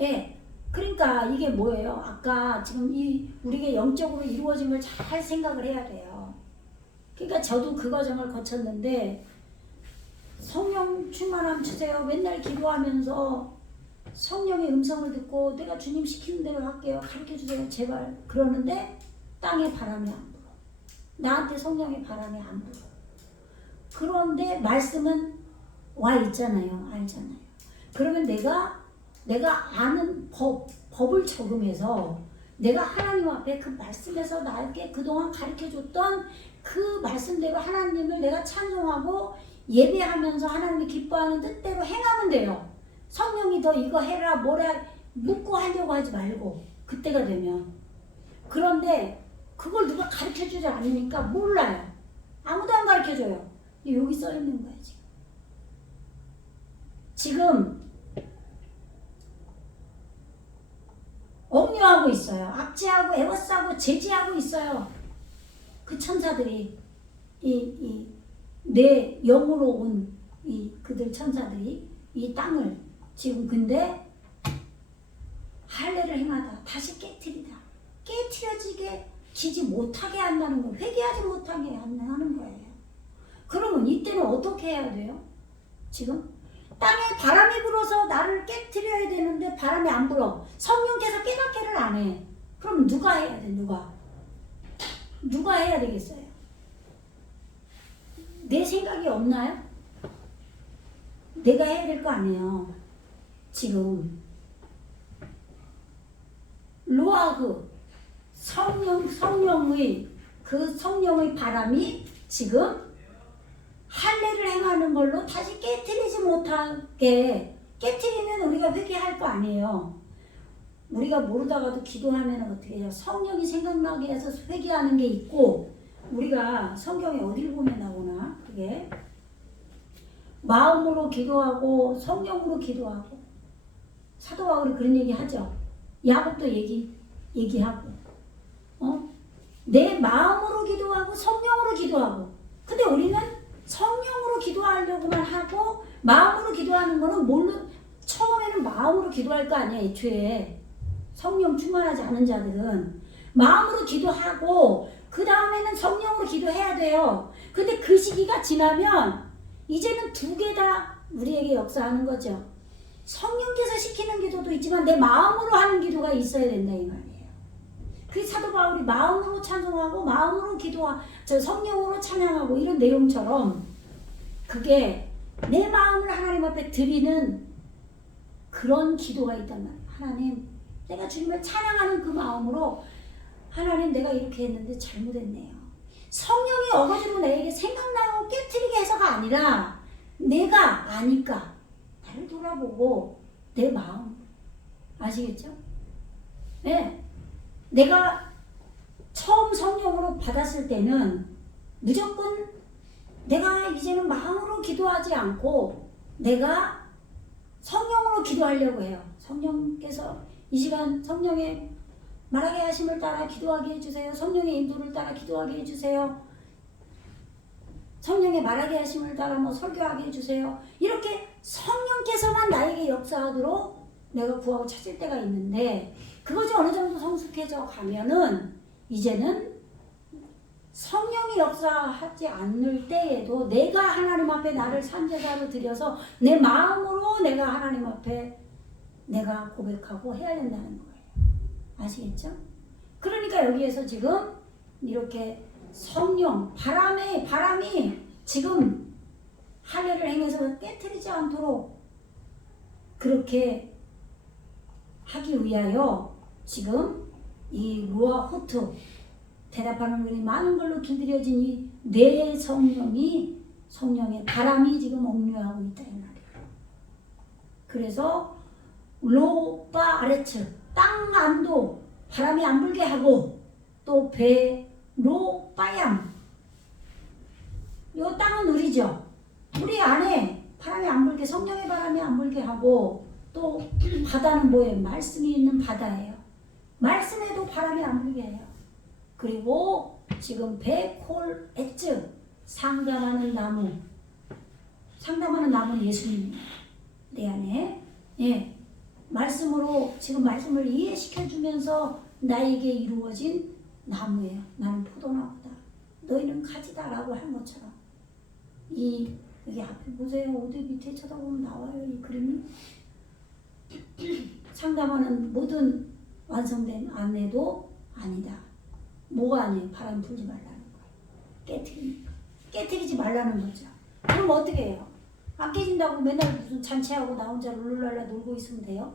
예. 그러니까 이게 뭐예요? 아까 지금 우리가 영적으로 이루어진 걸 잘 생각을 해야 돼요. 그러니까 저도 그 과정을 거쳤는데 성령 충만함 주세요. 맨날 기도하면서 성령의 음성을 듣고 내가 주님 시키는 대로 할게요. 가르쳐주세요. 제발. 그러는데 땅에 바람이 안 불어. 나한테 성령의 바람이 안 불어. 그런데 말씀은 와 있잖아요. 알잖아요. 그러면 내가 아는 법을 적용해서 내가 하나님 앞에 그 말씀에서 나에게 그동안 가르쳐줬던 그 말씀대로 하나님을 내가 찬송하고 예배하면서 하나님이 기뻐하는 뜻대로 행하면 돼요. 성령이 더 이거 해라 뭐라 묻고 하려고 하지 말고 그때가 되면. 그런데 그걸 누가 가르쳐주지 않으니까 몰라요. 아무도 안 가르쳐줘요. 여기 써 있는 거예요. 지금 억류하고 있어요. 압제하고 애워싸고 제지하고 있어요. 그 천사들이 내 영으로 온 그들 천사들이 이 땅을 지금 근데 할례를 행하다 다시 깨트리다 깨트려지게 지지 못하게 한다는 거, 회개하지 못하게 하는 거예요. 그러면 이때는 어떻게 해야 돼요? 지금 땅에 바람이 불어서 나를 깨트려야 되는데 바람이 안 불어. 성령께서 깨닫게를 안 해. 그럼 누가 해야 돼? 누가 해야 되겠어요? 내 생각이 없나요? 내가 해야 될 거 아니에요. 지금 로아그 성령의 그 성령의 바람이 지금 할례를 행하는 걸로 다시 깨트리지 못하게, 깨트리면 우리가 회개할 거 아니에요. 우리가 모르다가도 기도하면 어떻게 해요? 성령이 생각나게 해서 회개하는 게 있고, 우리가 성경에 어디를 보면 나오나? 그게 마음으로 기도하고 성령으로 기도하고, 사도 바울이 그런 얘기 하죠. 야곱도 얘기하고, 내 마음으로 기도하고 성령으로 기도하고. 근데 우리는 성령으로 기도하려고만 하고 마음으로 기도하는 거는 처음에는 마음으로 기도할 거 아니야. 애초에 성령 충만하지 않은 자들은 마음으로 기도하고 그 다음에는 성령으로 기도해야 돼요. 근데 그 시기가 지나면 이제는 두 개 다 우리에게 역사하는 거죠. 성령께서 시키는 기도도 있지만 내 마음으로 하는 기도가 있어야 된다 이 말이에요. 그 사도 바울이 마음으로 찬송하고 마음으로 성령으로 찬양하고 이런 내용처럼 그게 내 마음을 하나님 앞에 드리는 그런 기도가 있단 말이에요. 하나님, 내가 주님을 찬양하는 그 마음으로 하나님 내가 이렇게 했는데 잘못했네요. 성령이 어거지로 내게 생각나고 깨트리게 해서가 아니라 내가 아니까 나를 돌아보고 내 마음, 아시겠죠? 네. 내가 처음 성령으로 받았을 때는 무조건 내가 이제는 마음으로 기도하지 않고 내가 성령으로 기도하려고 해요. 성령께서 이 시간 성령의 말하게 하심을 따라 기도하게 해주세요. 성령의 인도를 따라 기도하게 해주세요. 성령의 말하게 하심을 따라 설교하게 해주세요. 이렇게 성령께서만 나에게 역사하도록 내가 구하고 찾을 때가 있는데 그것이 어느 정도 성숙해져 가면은 이제는 성령이 역사하지 않을 때에도 내가 하나님 앞에 나를 산제사로 드려서 내 마음으로 내가 하나님 앞에 내가 고백하고 해야 된다는 거예요. 아시겠죠? 그러니까 여기에서 지금 이렇게 성령, 바람이 지금 할례를 행해서 깨트리지 않도록 그렇게 하기 위하여 지금 이 루아 호트 대답하는 것이 많은 걸로 길들여진 이 내 성령의 바람이 지금 억류하고 있다 이 말이에요. 그래서 로바 아레츠 땅 안도 바람이 안 불게 하고 또 배 로바얌 요 땅은 우리죠. 우리 안에 바람이 안 불게 성령의 바람이 안 불게 하고 또 바다는 뭐예요? 말씀이 있는 바다예요. 말씀에도 바람이 안 불게 해요. 그리고 지금 베콜 엣즈 상담하는 나무는 예수님이에요. 내 안에 말씀으로 지금 말씀을 이해시켜 주면서 나에게 이루어진 나무예요. 나는 포도나무다. 너희는 가지다라고 한 것처럼 여기 앞에 보세요. 어디 밑에 쳐다보면 나와요. 이 그림이 상담하는 모든 완성된 아내도 아니다. 뭐가 아니에요? 바람 불지 말라는 거예요. 깨트리지 말라는 거죠. 그럼 어떻게 해요? 안 깨진다고 맨날 무슨 잔치하고 나 혼자 룰루랄라 놀고 있으면 돼요?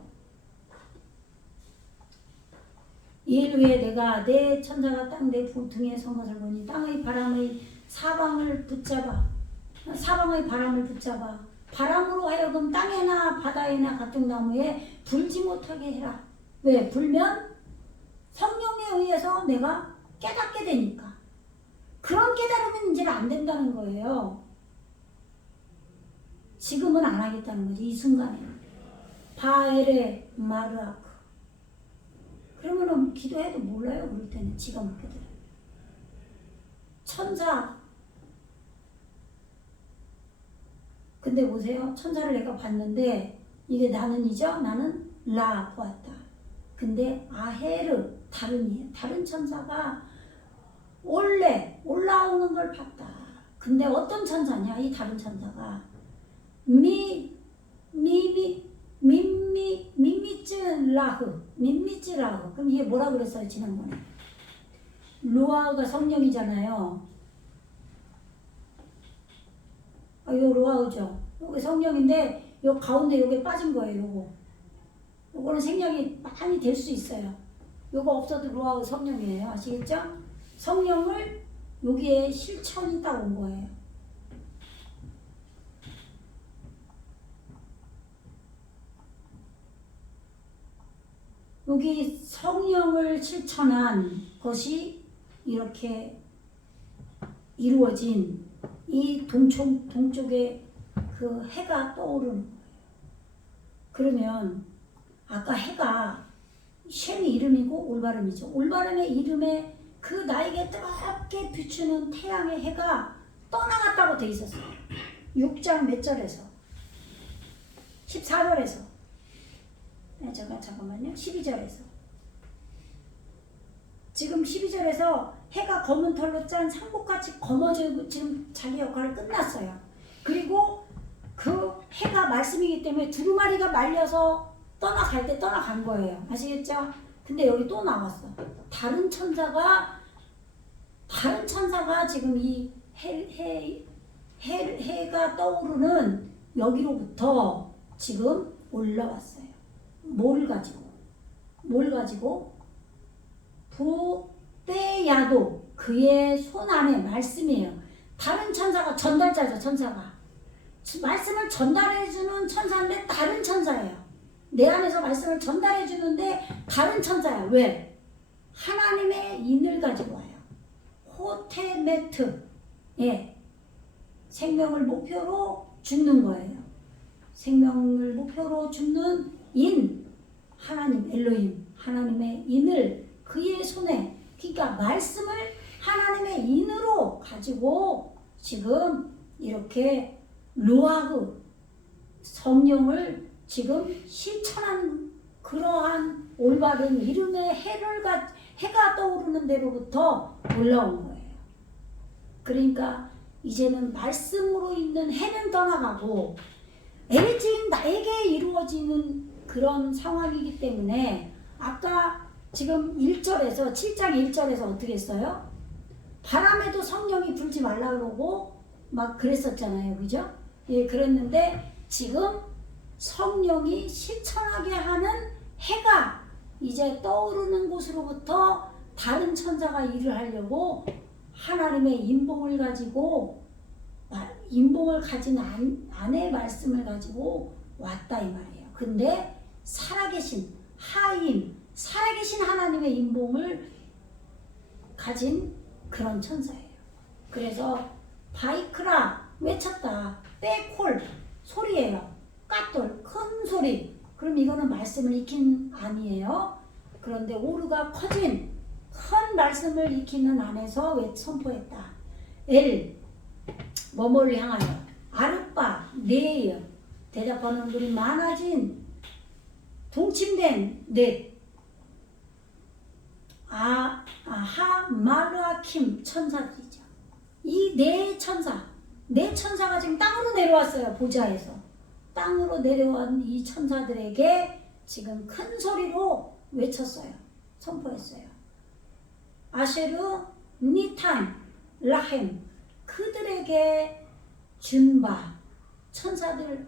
이일 후에 내가 내 천사가 땅 내 등에 선 것을 보니 땅의 바람의 사방의 바람을 붙잡아 바람으로 하여금 땅에나 바다에나 각종 나무에 불지 못하게 해라. 왜? 불면 성령에 의해서 내가 깨닫게 되니까. 그런 깨달으면 이제는 안 된다는 거예요. 지금은 안 하겠다는 거지. 이 순간에. 바엘의 마르아크. 그러면은 기도해도 몰라요. 그럴 때는 지가 먹게 돼요. 천사. 근데 보세요. 천사를 내가 봤는데 이게 나는이죠. 나는 라 보았다. 근데 아헤르 다른 천사가 원래 올라오는 걸 봤다. 근데 어떤 천사냐? 이 다른 천사가 민미츠라흐. 그럼 이게 뭐라 그랬어요 지난번에? 루아가 성령이잖아요. 요 루아우죠. 요게 성령인데 요 가운데 요게 빠진 거예요. 요거는 생략이 많이 될 수 있어요. 요거 없어도 루아우 성령이에요. 아시겠죠? 성령을 여기에 실천이 딱 온 거예요. 여기 성령을 실천한 것이 이렇게 이루어진 이 동쪽에 그 해가 떠오르는 거예요. 그러면 아까 해가 쉔이 이름이고 올바름이죠. 올바름의 이름에 그 나에게 뜨겁게 비추는 태양의 해가 떠나갔다고 돼 있었어요. 6장 몇 절에서 14절에서 잠깐만요. 12절에서 지금 12절에서 해가 검은 털로 짠 상복같이 검어지고 지금 자기 역할을 끝났어요. 그리고 그 해가 말씀이기 때문에 두루마리가 말려서 떠나갈 때 떠나간 거예요. 아시겠죠? 근데 여기 또 나왔어. 다른 천사가 지금 이 해가 떠오르는 여기로부터 지금 올라왔어요. 뭘 가지고? 부떼야도 그의 손 안에 말씀이에요. 다른 천사가 전달자죠. 천사가 말씀을 전달해주는 천사인데 다른 천사예요. 내 안에서 말씀을 전달해주는데 다른 천사야. 왜? 하나님의 인을 가지고 와요. 호테메트. 생명을 목표로 죽는 거예요. 생명을 목표로 죽는 인, 하나님 엘로힘, 하나님의 인을 그의 손에, 그러니까 말씀을 하나님의 인으로 가지고 지금 이렇게 루아흐 성령을 지금 실천한 그러한 올바른 이름의 해가 떠오르는 데로부터 올라온 거예요. 그러니까 이제는 말씀으로 있는 해는 떠나가고 에리트인 나에게 이루어지는 그런 상황이기 때문에 아까 지금 1절에서 7장 1절에서 어떻게 했어요? 바람에도 성령이 불지 말라 그러고 막 그랬었잖아요. 그죠? 예, 그랬는데 지금 성령이 실천하게 하는 해가 이제 떠오르는 곳으로부터 다른 천사가 일을 하려고 하나님의 인봉을 가지고 인봉을 가진 안의 말씀을 가지고 왔다 이 말이에요. 근데 살아계신 하임, 살아계신 하나님의 인봉을 가진 그런 천사예요. 그래서 바이크라 외쳤다. 빼콜 소리예요. 까돌 큰 소리. 그럼 이거는 말씀을 익힌 아니에요. 그런데 오르가 커진 큰 말씀을 익히는 안에서 왜 선포했다. 엘 뭐뭐를 향하여 아르빠 네여 대답하는 분이 많아진 동침된 넷 아하 마르아킴 천사들이죠. 이 네 천사가 지금 땅으로 내려왔어요. 보좌에서 땅으로 내려온 이 천사들에게 지금 큰 소리로 외쳤어요. 선포했어요. 아쉐르 니탄 라헴 그들에게 준바 천사들을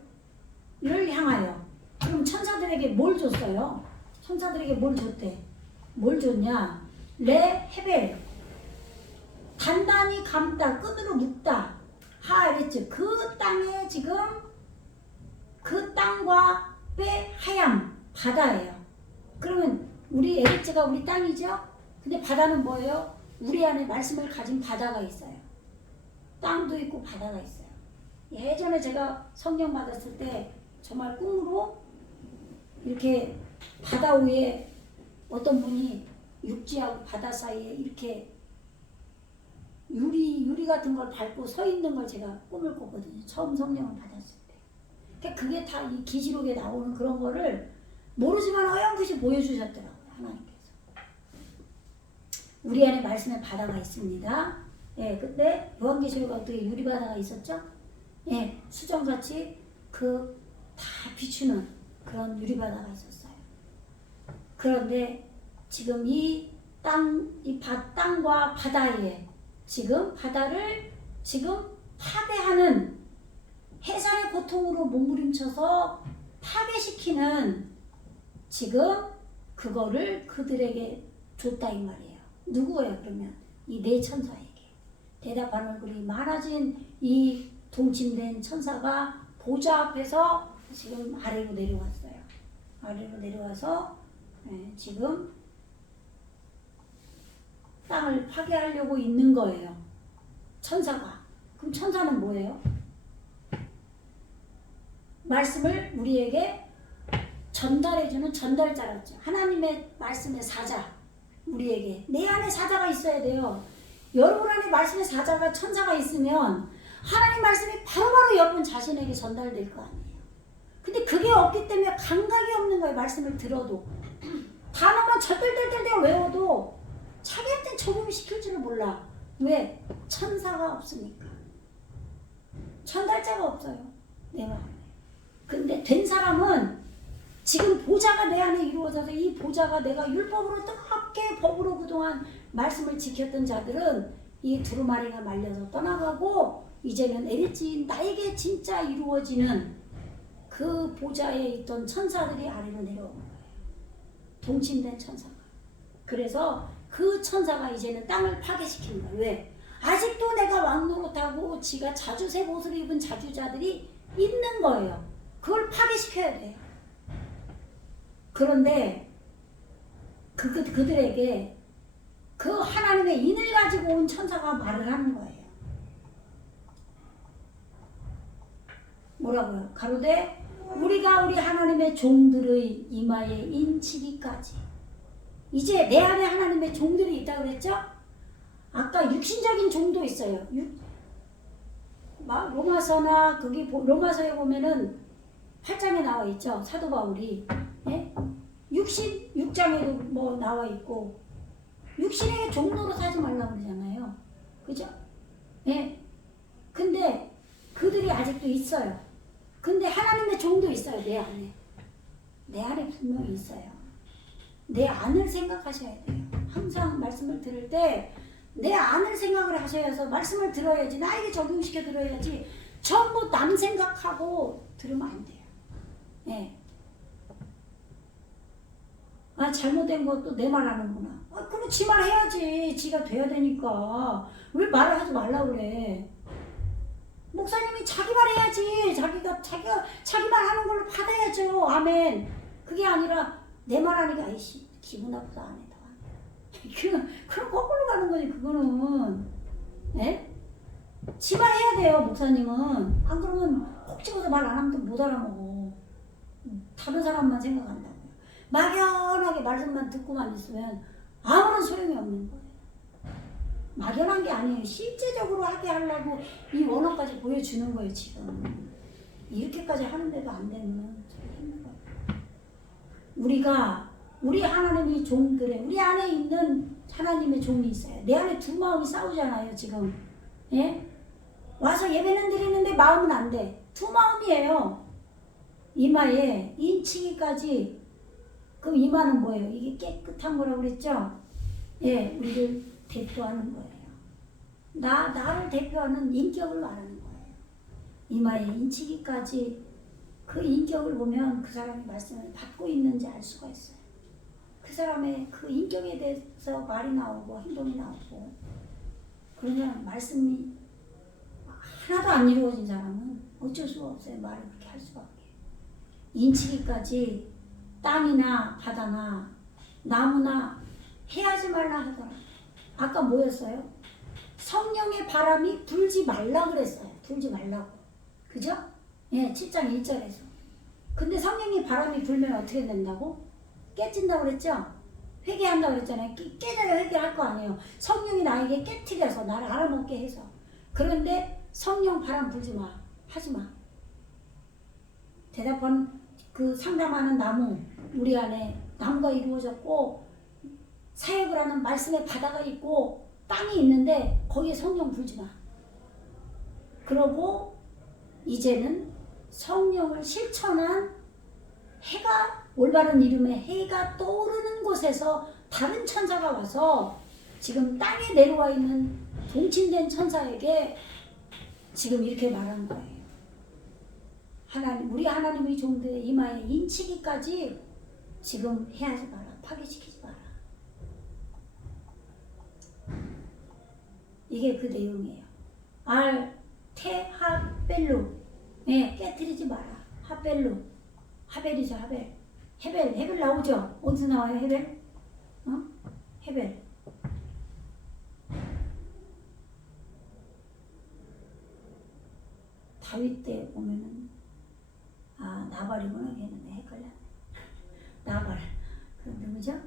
향하여. 그럼 천사들에게 뭘 줬어요? 천사들에게 뭘 줬대? 뭘 줬냐? 레 헤벨 단단히 감다 끈으로 묶다 하에레츠 그 땅에 지금 그 땅과 빼 하얌 바다예요. 그러면 우리 에레츠가 우리 땅이죠? 근데 바다는 뭐예요? 우리 안에 말씀을 가진 바다가 있어요. 땅도 있고 바다가 있어요. 예전에 제가 성령 받았을 때 정말 꿈으로 이렇게 바다 위에 어떤 분이 육지하고 바다 사이에 이렇게 유리 같은 걸 밟고 서 있는 걸 제가 꿈을 꿨거든요. 처음 성령을 받았을 때. 그러니까 그게 다 이 기지록에 나오는 그런 거를 모르지만 어렴풋이 보여주셨더라고요. 하나님께서. 우리 안에 말씀의 바다가 있습니다. 예, 근데 요한계시록에 어떻게 유리바다가 있었죠? 예, 수정같이 그 다 비추는 그런 유리바다가 있었어요. 그런데 지금 이 땅과 바다에 지금 바다를 지금 파괴하는 해산의 고통으로 몸부림쳐서 파괴시키는 지금 그거를 그들에게 줬다 이 말이에요. 누구예요 그러면? 이 네 천사에게. 대답하는 얼굴이 많아진 이 동침된 천사가 보좌 앞에서 지금 아래로 내려왔어요. 아래로 내려와서 지금 땅을 파괴하려고 있는 거예요. 천사가. 그럼 천사는 뭐예요? 말씀을 우리에게 전달해주는 전달자였죠. 하나님의 말씀의 사자. 우리에게. 내 안에 사자가 있어야 돼요. 여러분 안에 말씀의 사자가 천사가 있으면 하나님 말씀이 바로바로 여러분 자신에게 전달될 거 아니에요. 근데 그게 없기 때문에 감각이 없는 거예요. 말씀을 들어도. 단어만 절들들들 외워도 자기한테 적용시킬 줄을 몰라. 왜? 천사가 없으니까. 전달자가 없어요. 내 마음에. 근데 된 사람은 지금 보좌가 내 안에 이루어져서 이 보좌가 내가 율법으로 뜨겁게 법으로 그동안 말씀을 지켰던 자들은 이 두루마리가 말려서 떠나가고 이제는 에리지 나에게 진짜 이루어지는 그 보좌에 있던 천사들이 아래로 내려오는 거예요. 동침된 천사가. 그래서 그 천사가 이제는 땅을 파괴시키는 거예요. 왜? 아직도 내가 왕 노릇하고 지가 자주색 옷을 입은 자주자들이 있는 거예요. 그걸 파괴시켜야 돼요. 그런데 그들에게 그 하나님의 인을 가지고 온 천사가 말을 하는 거예요. 뭐라고요? 가로되 우리가 우리 하나님의 종들의 이마에 인치기까지. 이제 내 안에 하나님의 종들이 있다고 그랬죠? 아까 육신적인 종도 있어요. 로마서나 거기 로마서에 보면은 8장에 나와 있죠. 사도 바울이. 예? 6장에도 뭐 나와 있고 육신에게 종로로 사지 말라고 그러잖아요. 그죠? 예. 근데 그들이 아직도 있어요. 근데 하나님의 종도 있어요. 내 안에. 내 안에 분명히 있어요. 내 안을 생각하셔야 돼요. 항상 말씀을 들을 때 내 안을 생각을 하셔야 해서 말씀을 들어야지. 나에게 적용시켜 들어야지. 전부 남 생각하고 들으면 안 돼요. 예. 아, 잘못된 것도 내 말 하는구나. 아, 그럼 지 말 해야지. 지가 돼야 되니까. 왜 말을 하지 말라고 그래. 목사님이 자기 말 해야지. 자기가 자기 말 하는 걸로 받아야죠. 아멘. 그게 아니라 내 말 하니까 아이씨 기분 나쁘다 안 해. 그럼 거꾸로 가는 거지 그거는. 예? 지 말 해야 돼요 목사님은. 안 그러면 콕 집어서 말 안 하면 못 알아먹어. 다른 사람만 생각한다고요. 막연하게 말씀만 듣고만 있으면 아무런 소용이 없는 거예요. 막연한 게 아니에요. 실제적으로 하게 하려고 이 원어까지 보여주는 거예요 지금. 이렇게까지 하는데도 안 되면 참 힘든 거예요. 우리 하나님이 종들의 우리 안에 있는 하나님의 종이 있어요. 내 안에 두 마음이 싸우잖아요 지금. 예? 와서 예배는 드리는데 마음은 안 돼. 두 마음이에요. 이마에 인치기까지. 그럼 이마는 뭐예요? 이게 깨끗한 거라고 그랬죠? 예, 우리를 대표하는 거예요. 나를 대표하는 인격을 말하는 거예요. 이마에 인치기까지. 그 인격을 보면 그 사람이 말씀을 받고 있는지 알 수가 있어요. 그 사람의 그 인격에 대해서 말이 나오고 행동이 나오고. 그러면 말씀이 하나도 안 이루어진 사람은 어쩔 수가 없어요. 말을 그렇게 할 수밖에. 인치기까지 땅이나 바다나 나무나 해하지 말라 하더라. 아까 뭐였어요? 성령의 바람이 불지 말라 그랬어요. 불지 말라고. 그죠? 예, 7장 1절에서. 근데 성령의 바람이 불면 어떻게 된다고? 깨진다고 그랬죠? 회개한다고 그랬잖아요. 깨져야 회개할 거 아니에요. 성령이 나에게 깨트려서 나를 알아먹게 해서. 그런데 성령 바람 불지 마. 하지 마. 대답한 그 상담하는 나무, 우리 안에 나무가 이루어졌고 사역을 하는 말씀의 바다가 있고 땅이 있는데 거기에 성령 불지 마. 그러고 이제는 성령을 실천한 해가 올바른 이름의 해가 떠오르는 곳에서 다른 천사가 와서 지금 땅에 내려와 있는 동침된 천사에게 지금 이렇게 말하는 거예요. 우리 하나님의 종들의 이마에 인치기까지 지금 해하지 마라. 파괴시키지 마라. 이게 그 내용이에요. 테하벨루. 네, 깨트리지 마라. 하벨루. 하벨이죠, 하벨. 헤벨 나오죠? 어디서 나와요, 헤벨? 헤벨. 다윗 때 보면은, 나발이구나, 걔는. 헷갈렸네. 나발. 그 누구죠?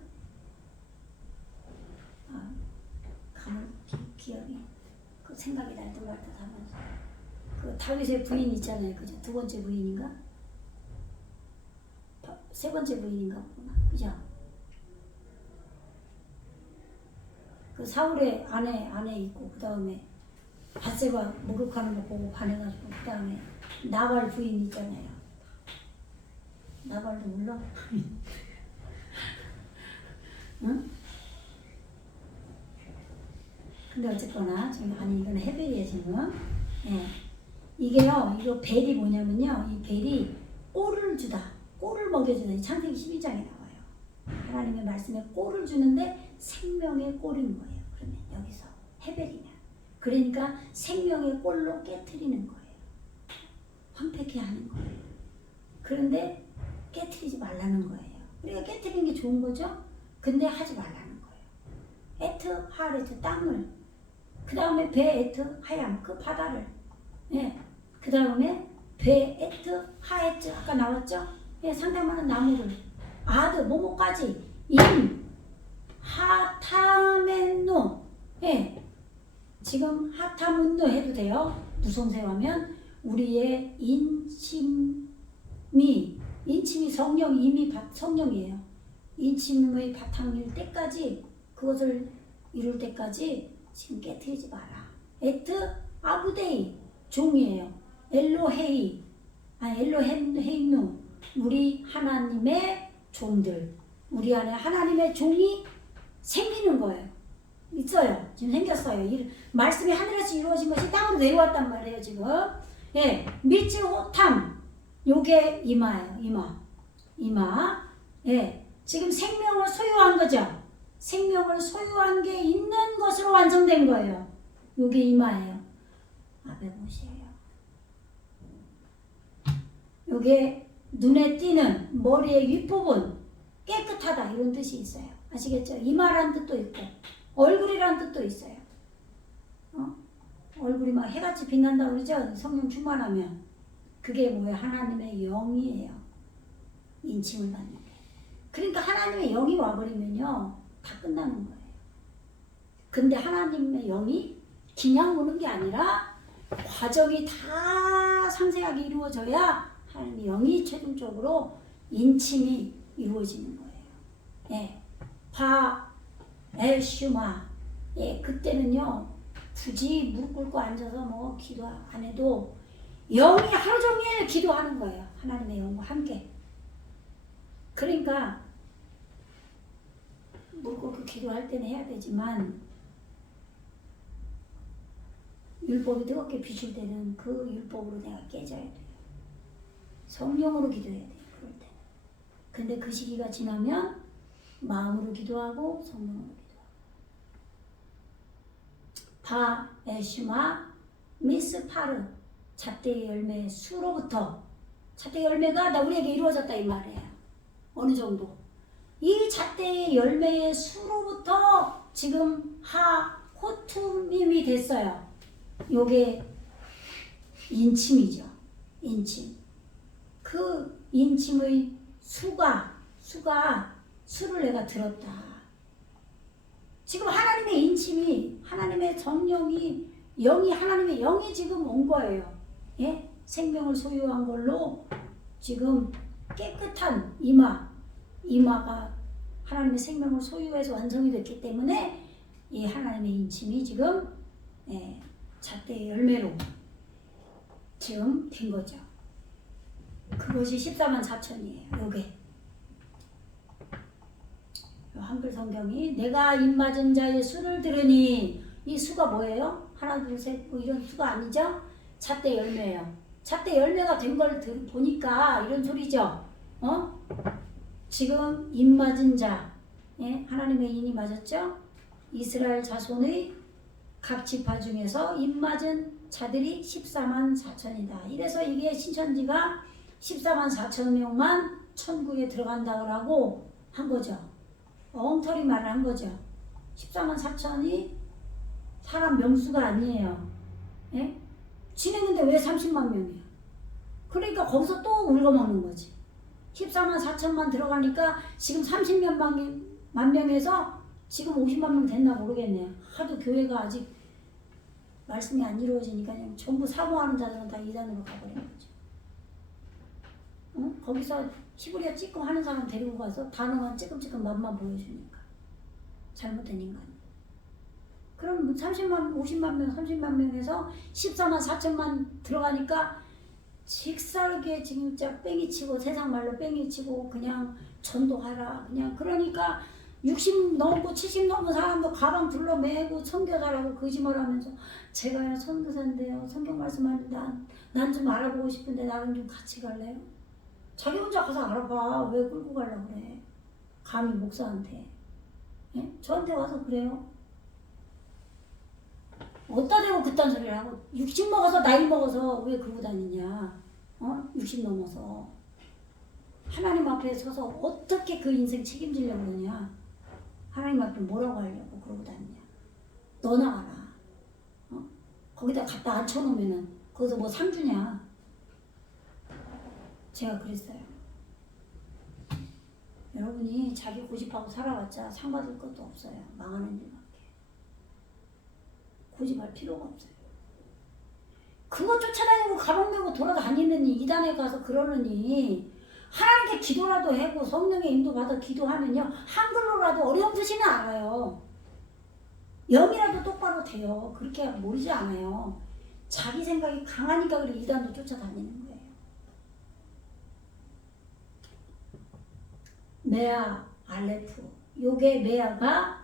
기억이. 그 생각이 날 듯 말 듯 하면서. 그 다윗의 부인 있잖아요. 그죠? 두 번째 부인인가? 세 번째 부인인가 보구나. 그죠? 그 사울의 아내 있고, 그 다음에 밧세바 목욕하는 거 보고 반해가지고, 그 다음에 나발 부인 있잖아요. 나발도 몰라? 응? 근데 어쨌거나 지금 이거는 헤벨이에요 지금. 예. 이게요, 이거 벨이 뭐냐면요, 이 벨이 꼴을 주다, 꼴을 먹여주다. 이 창세기 12장에 나와요. 하나님의 말씀에 꼴을 주는데 생명의 꼴인 거예요. 그러면 여기서 헤벨이면, 그러니까 생명의 꼴로 깨트리는 거예요. 황폐케 하는 거예요. 그런데 깨트리지 말라는 거예요. 우리가 깨트리는 게 좋은 거죠? 근데 하지 말라는 거예요. 에트 하레트, 땅을, 그 다음에 베 에트 하얌, 그 바다를, 예. 그 다음에 베 에트 하에트, 아까 나왔죠? 예, 상담하는 나무를, 아드 모모까지, 임 하타멘노. 예, 지금 하타문노 해도 돼요. 무성세화면 우리의 인침이 성령, 이미 성령이에요. 인침의 바탕일 때까지, 그것을 이룰 때까지 지금 깨트리지 마라. 에트 아부데이, 종이에요. 엘로헤이누, 우리 하나님의 종들. 우리 안에 하나님의 종이 생기는 거예요. 있어요. 지금 생겼어요. 말씀이 하늘에서 이루어진 것이 땅으로 내려왔단 말이에요. 지금. 예, 미치 호탐. 요게 이마예요. 이마. 예, 지금 생명을 소유한 거죠. 생명을 소유한 게 있는 것으로 완성된 거예요. 요게 이마예요. 아베못이에요. 요게 눈에 띄는 머리의 윗부분 깨끗하다 이런 뜻이 있어요. 아시겠죠? 이마란 뜻도 있고 얼굴이란 뜻도 있어요. 얼굴이 막 해같이 빛난다고 그러죠? 성령 충만하면 그게 뭐예요? 하나님의 영이에요. 인침을 받는 게. 그러니까 하나님의 영이 와버리면요 다 끝나는 거예요. 근데 하나님의 영이 그냥 오는 게 아니라 과정이 다 상세하게 이루어져야 하나님의 영이 최종적으로 인침이 이루어지는 거예요. 예, 에슈마. 예, 그때는요 굳이 무릎 꿇고 앉아서 뭐 기도 안 해도 영이 하루 종일 기도하는 거예요. 하나님의 영과 함께. 그러니까 무릎 꿇고 기도할 때는 해야 되지만 율법이 뜨겁게 비출 때는 그 율법으로 내가 깨져야 돼요. 성령으로 기도해야 돼요. 그럴 때는. 근데 그 시기가 지나면 마음으로 기도하고 성령으로 기도하고 에슈마 미스파르 잣대의 열매의 수로부터 잣대의 열매가 우리에게 이루어졌다 이 말이에요. 어느 정도 이 잣대의 열매의 수로부터 지금 호툼임이 됐어요. 요게 인침이죠. 인침. 그 인침의 수를 내가 들었다. 지금 하나님의 인침이 하나님의 성령이 하나님의 영이 지금 온 거예요. 예? 생명을 소유한 걸로 지금 깨끗한 이마가 하나님의 생명을 소유해서 완성이 됐기 때문에 이 하나님의 인침이 지금 잣대의 열매로 지금 된 거죠. 그것이 14만 4천이에요. 요게 한글 성경이 내가 입맞은 자의 수를 들으니 이 수가 뭐예요? 하나 둘 셋 뭐 이런 수가 아니죠? 잣대 열매예요. 잣대 열매가 된 걸 보니까 이런 소리죠. 지금 입맞은 자, 예? 하나님의 인이 맞았죠? 이스라엘 자손의 각 지파 중에서 입맞은 자들이 14만 4천이다. 이래서 이게 신천지가 14만 4천 명만 천국에 들어간다고 한 거죠. 엉터리 말을 한 거죠. 14만 4천이 사람 명수가 아니에요. 예? 지는 근데 왜 30만 명이야? 그러니까 거기서 또 울거먹는 거지. 14만 4천만 들어가니까 지금 30만 명에서 지금 50만 명 됐나 모르겠네요. 하도 교회가 아직 말씀이 안 이루어지니까 그냥 전부 사모하는 자들은 다 이단으로 가버린 거죠. 거기서 히브리어 찌끔 하는 사람 데리고 가서 단어만 찌끔찌끔 맛만 보여주니까 잘못된 인간. 그럼 30만, 50만 명, 30만 명에서 14만 4천만 들어가니까 직설게 지금 진짜 뺑이치고 세상 말로 뺑이치고 그냥 전도하라 그냥 그러니까 60 넘고 70 넘은 사람도 가방 둘러매고 선교사라고 거짓말하면서 제가 선교사인데요 성경 말씀하는데 난 좀 알아보고 싶은데 나랑 좀 같이 갈래요? 자기 혼자 가서 알아봐. 왜 끌고 가려고 그래? 감히 목사한테. 예? 저한테 와서 그래요. 어디다 대고 그딴 소리를 하고 60 먹어서 나이 먹어서 왜 그러고 다니냐. 60 넘어서. 하나님 앞에 서서 어떻게 그 인생 책임지려고 그러냐. 하나님 앞에 뭐라고 하려고 그러고 다니냐. 너 나가라. 거기다 갖다 앉혀놓으면은 거기서 뭐 상 주냐. 제가 그랬어요. 여러분이 자기 고집하고 살아봤자 상 받을 것도 없어요. 망하는 일밖에. 고집할 필요가 없어요. 그거 쫓아다니고 가방 메고 돌아다니느니 이단에 가서 그러느니 하나님께 기도라도 하고 성령의 인도 받아 기도하면요 한글로라도 어려운 뜻이는 알아요. 영이라도 똑바로 돼요. 그렇게 모르지 않아요. 자기 생각이 강하니까 그래 이단도 쫓아다니는 거예요. 메아 알레프 요게 메아가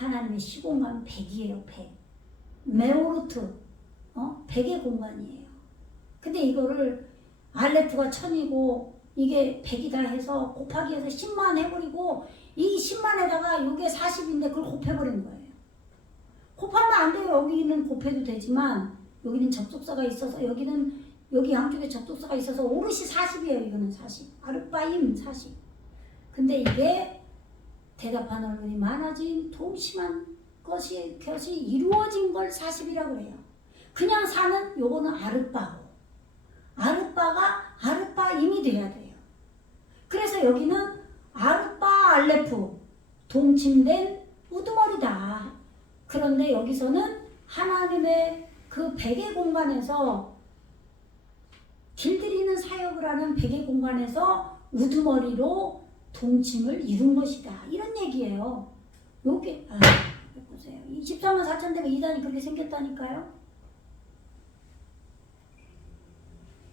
하나님의 시공간 100이에요. 100. 메오르트 100의 공간이에요. 근데 이거를 알레프가 1000이고 이게 100이다 해서 곱하기 해서 10만 해버리고 이 10만에다가 이게 40인데 그걸 곱해버린 거예요. 곱하면 안 돼요. 여기는 곱해도 되지만 여기는 접속사가 있어서 여기 양쪽에 접속사가 있어서 오롯이 40이에요. 이거는 40. 아르바임 40. 근데 이게 대답하는 얼굴이 많아진 동심한 것이 이루어진 걸 40이라고 그래요. 그냥 사는 요거는 아르바고 아르바가 아르바임이 돼야 돼요. 그래서 여기는 아르바 알레프 동침된 우두머리다. 그런데 여기서는 하나님의 그 100의 공간에서 길들이는 사역을 하는 100의 공간에서 우두머리로 동침을 이룬 것이다. 이런 얘기예요. 요게 보세요. 24만 4천 되면 이단이 그렇게 생겼다니까요.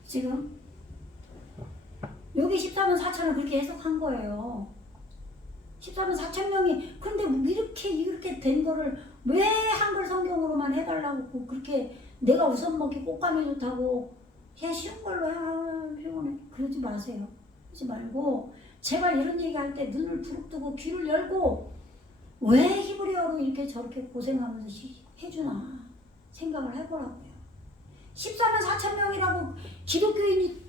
지금 여기 14만 4천을 그렇게 해석한 거예요. 14만 4천 명이 근데 이렇게 된 거를 왜 한글 성경으로만 해달라고 그렇게 내가 우선 먹기 꽃감이 좋다고 그냥 쉬운 걸로 피곤해. 그러지 마세요. 그러지 말고 제발 이런 얘기할 때 눈을 부릅뜨고 귀를 열고 왜 히브리어로 이렇게 저렇게 고생하면서 해주나 생각을 해보라고요. 14만 4천 명이라고 기독교인이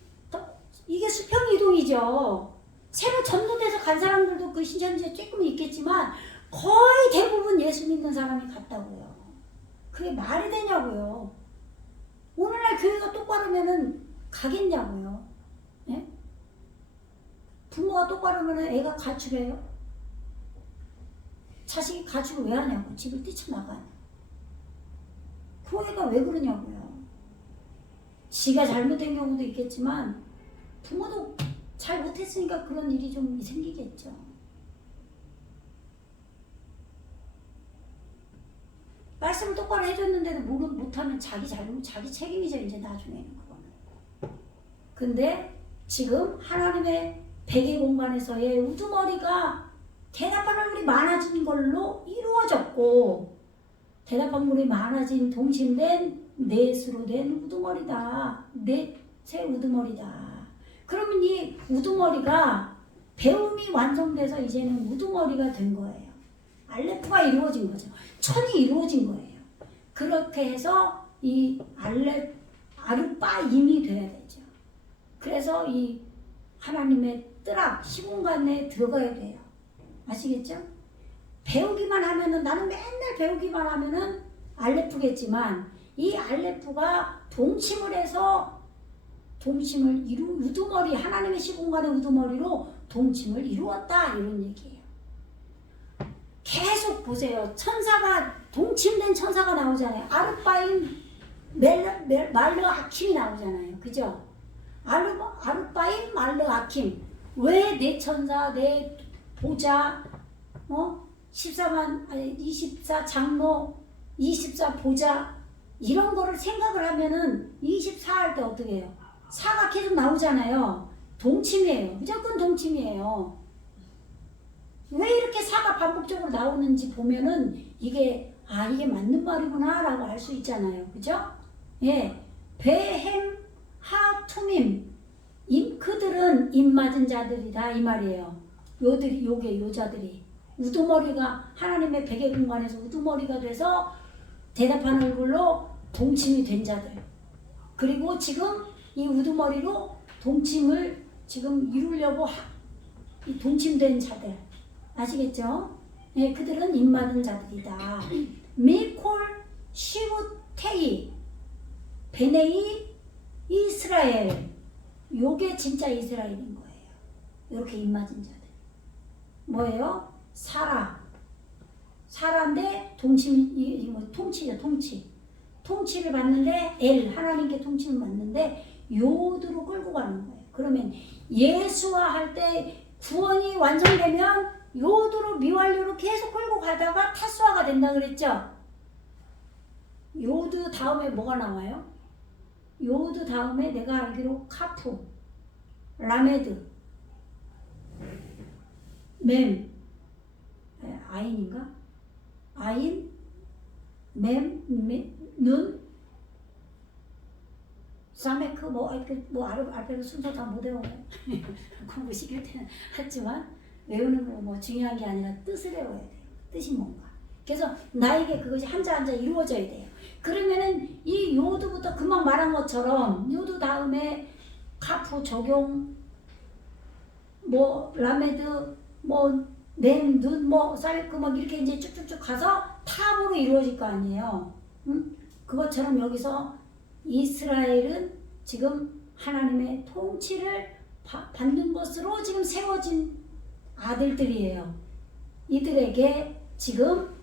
이게 수평이동이죠. 새로 전도돼서 간 사람들도 그 신천지에 조금 있겠지만 거의 대부분 예수 믿는 사람이 같다고요. 그게 말이 되냐고요. 오늘날 교회가 똑바르면은 가겠냐고요. 예? 부모가 똑바르면은 애가 가출해요? 자식이 가출을 왜 하냐고. 집을 뛰쳐나가냐. 교회가 왜 그러냐고요. 지가 잘못된 경우도 있겠지만 부모도 잘 못했으니까 그런 일이 좀 생기겠죠. 말씀을 똑바로 해줬는데도 못하면 자기 잘못, 자기 책임이죠. 이제 나중에는 그거는. 근데 지금 하나님의 100의 공간에서의 우두머리가 대답하는 물이 많아진 걸로 이루어졌고 대답하는 물이 많아진 동심된 넷으로 된 우두머리다. 넷의 우두머리다. 그러면 이 우두머리가 배움이 완성돼서 이제는 우두머리가 된 거예요. 알레프가 이루어진 거죠. 천이 이루어진 거예요. 그렇게 해서 이 아르바임이 돼야 되죠. 그래서 이 하나님의 뜨락 시공간에 들어가야 돼요. 아시겠죠? 배우기만 하면은 나는 맨날 배우기만 하면은 알레프겠지만 이 알레프가 동침을 해서 동침을 우두머리 하나님의 시공간의 우두머리로 동침을 이루었다 이런 얘기예요. 계속 보세요. 천사가 동침된 천사가 나오잖아요. 아르바임 말르 아킴이 나오잖아요. 그죠? 아르바임 말르 아킴. 왜 내 천사 내 보좌 24 장로 24 보좌 이런 거를 생각을 하면은 24 할 때 어떻게 해요? 4가 계속 나오잖아요. 동침이에요. 무조건 동침이에요. 왜 이렇게 4가 반복적으로 나오는지 보면은 이게 맞는 말이구나 라고 알 수 있잖아요. 그죠? 예. 베햄 하투밈 그들은 입맞은 자들이다 이 말이에요. 요자들이 우두머리가 하나님의 베개 공간에서 우두머리가 돼서 대답하는 얼굴로 동침이 된 자들. 그리고 지금 이 우두머리로 동침을 지금 이루려고 이 동침된 자들. 아시겠죠? 예, 그들은 입맞은 자들이다. 미콜 시부테이 베네이 이스라엘. 요게 진짜 이스라엘인 거예요. 이렇게 입맞은 자들. 뭐예요? 사라인데 통치죠. 통치를 받는데 하나님께 통치를 받는데 요드로 끌고 가는 거예요. 그러면 예수화할 때 구원이 완성되면 요드로 미완료로 계속 끌고 가다가 타수화가 된다 그랬죠? 요드 다음에 뭐가 나와요? 요드 다음에 내가 알기로 카프, 라메드, 멤, 아인인가? 아인, 눈, 사메크 뭐 알파벳 순서 다 못 외워요. 공부 시킬 때는 하지만 외우는 거 뭐 중요한 게 아니라 뜻을 외워야 돼요. 뜻이 뭔가. 그래서 나에게 그것이 한자 한자 이루어져야 돼요. 그러면은 이 요두부터 금방 말한 것처럼 요두 다음에 카프 적용 뭐 라메드 뭐 램, 눈, 뭐 쌀크 막 이렇게 이제 쭉쭉쭉 가서 탑으로 이루어질 거 아니에요. 응? 그것처럼 여기서 이스라엘은 지금 하나님의 통치를 받는 것으로 지금 세워진 아들들이에요. 이들에게 지금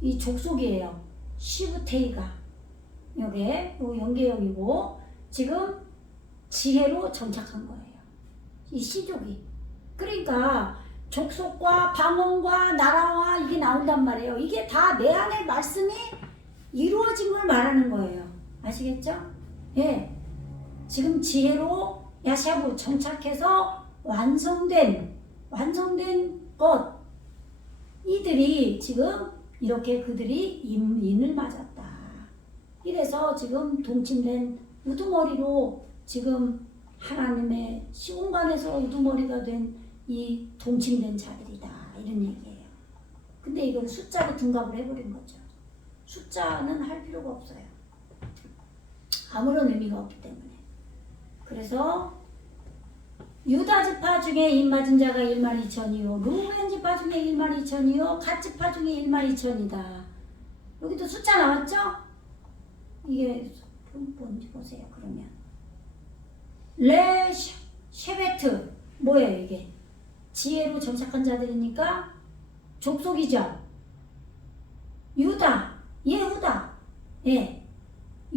이 족속이에요. 시브테이가 요게 연계형이고 지금 지혜로 정착한 거예요. 이 시족이. 그러니까 족속과 방언과 나라와 이게 나온단 말이에요. 이게 다 내 안에 말씀이 이루어진 걸 말하는 거예요. 아시겠죠? 예. 지금 지혜로 야샤부 정착해서 완성된 것 이들이 지금 이렇게 그들이 인을 맞았다. 이래서 지금 동침된 우두머리로 지금 하나님의 시공간에서 우두머리가 된 이 동침된 자들이다. 이런 얘기예요. 근데 이건 숫자로 둔갑을 해버린 거죠. 숫자는 할 필요가 없어요. 아무런 의미가 없기 때문에. 그래서 유다 지파 중에 입맞은 자가 1만 2천이요. 루벤 지파 중에 1만 2천이요. 갓 지파 중에 1만 2천이다. 여기도 숫자 나왔죠? 이게 뭔지 보세요. 그러면 쉐베트 뭐예요 이게? 지혜로 정착한 자들이니까 족속이죠. 유다, 예후다, 예,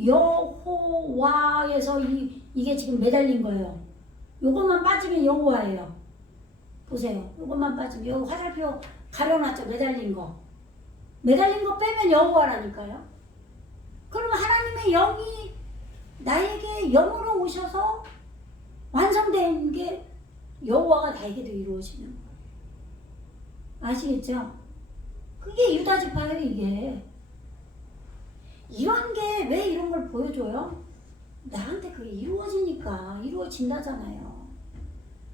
여호와에서 이게 지금 매달린 거예요. 요것만 빠지면 여호와예요. 보세요. 요것만 빠지면 여기 화살표 가려놨죠. 매달린 거 빼면 여호와라니까요. 그러면 하나님의 영이 나에게 영으로 오셔서 완성된 게 여호와가 나에게도 이루어지는 거예요. 아시겠죠? 그게 유다 지파예요. 이게 이런 게 왜 이런 걸 보여줘요? 나한테 그게 이루어지니까 이루어진다잖아요.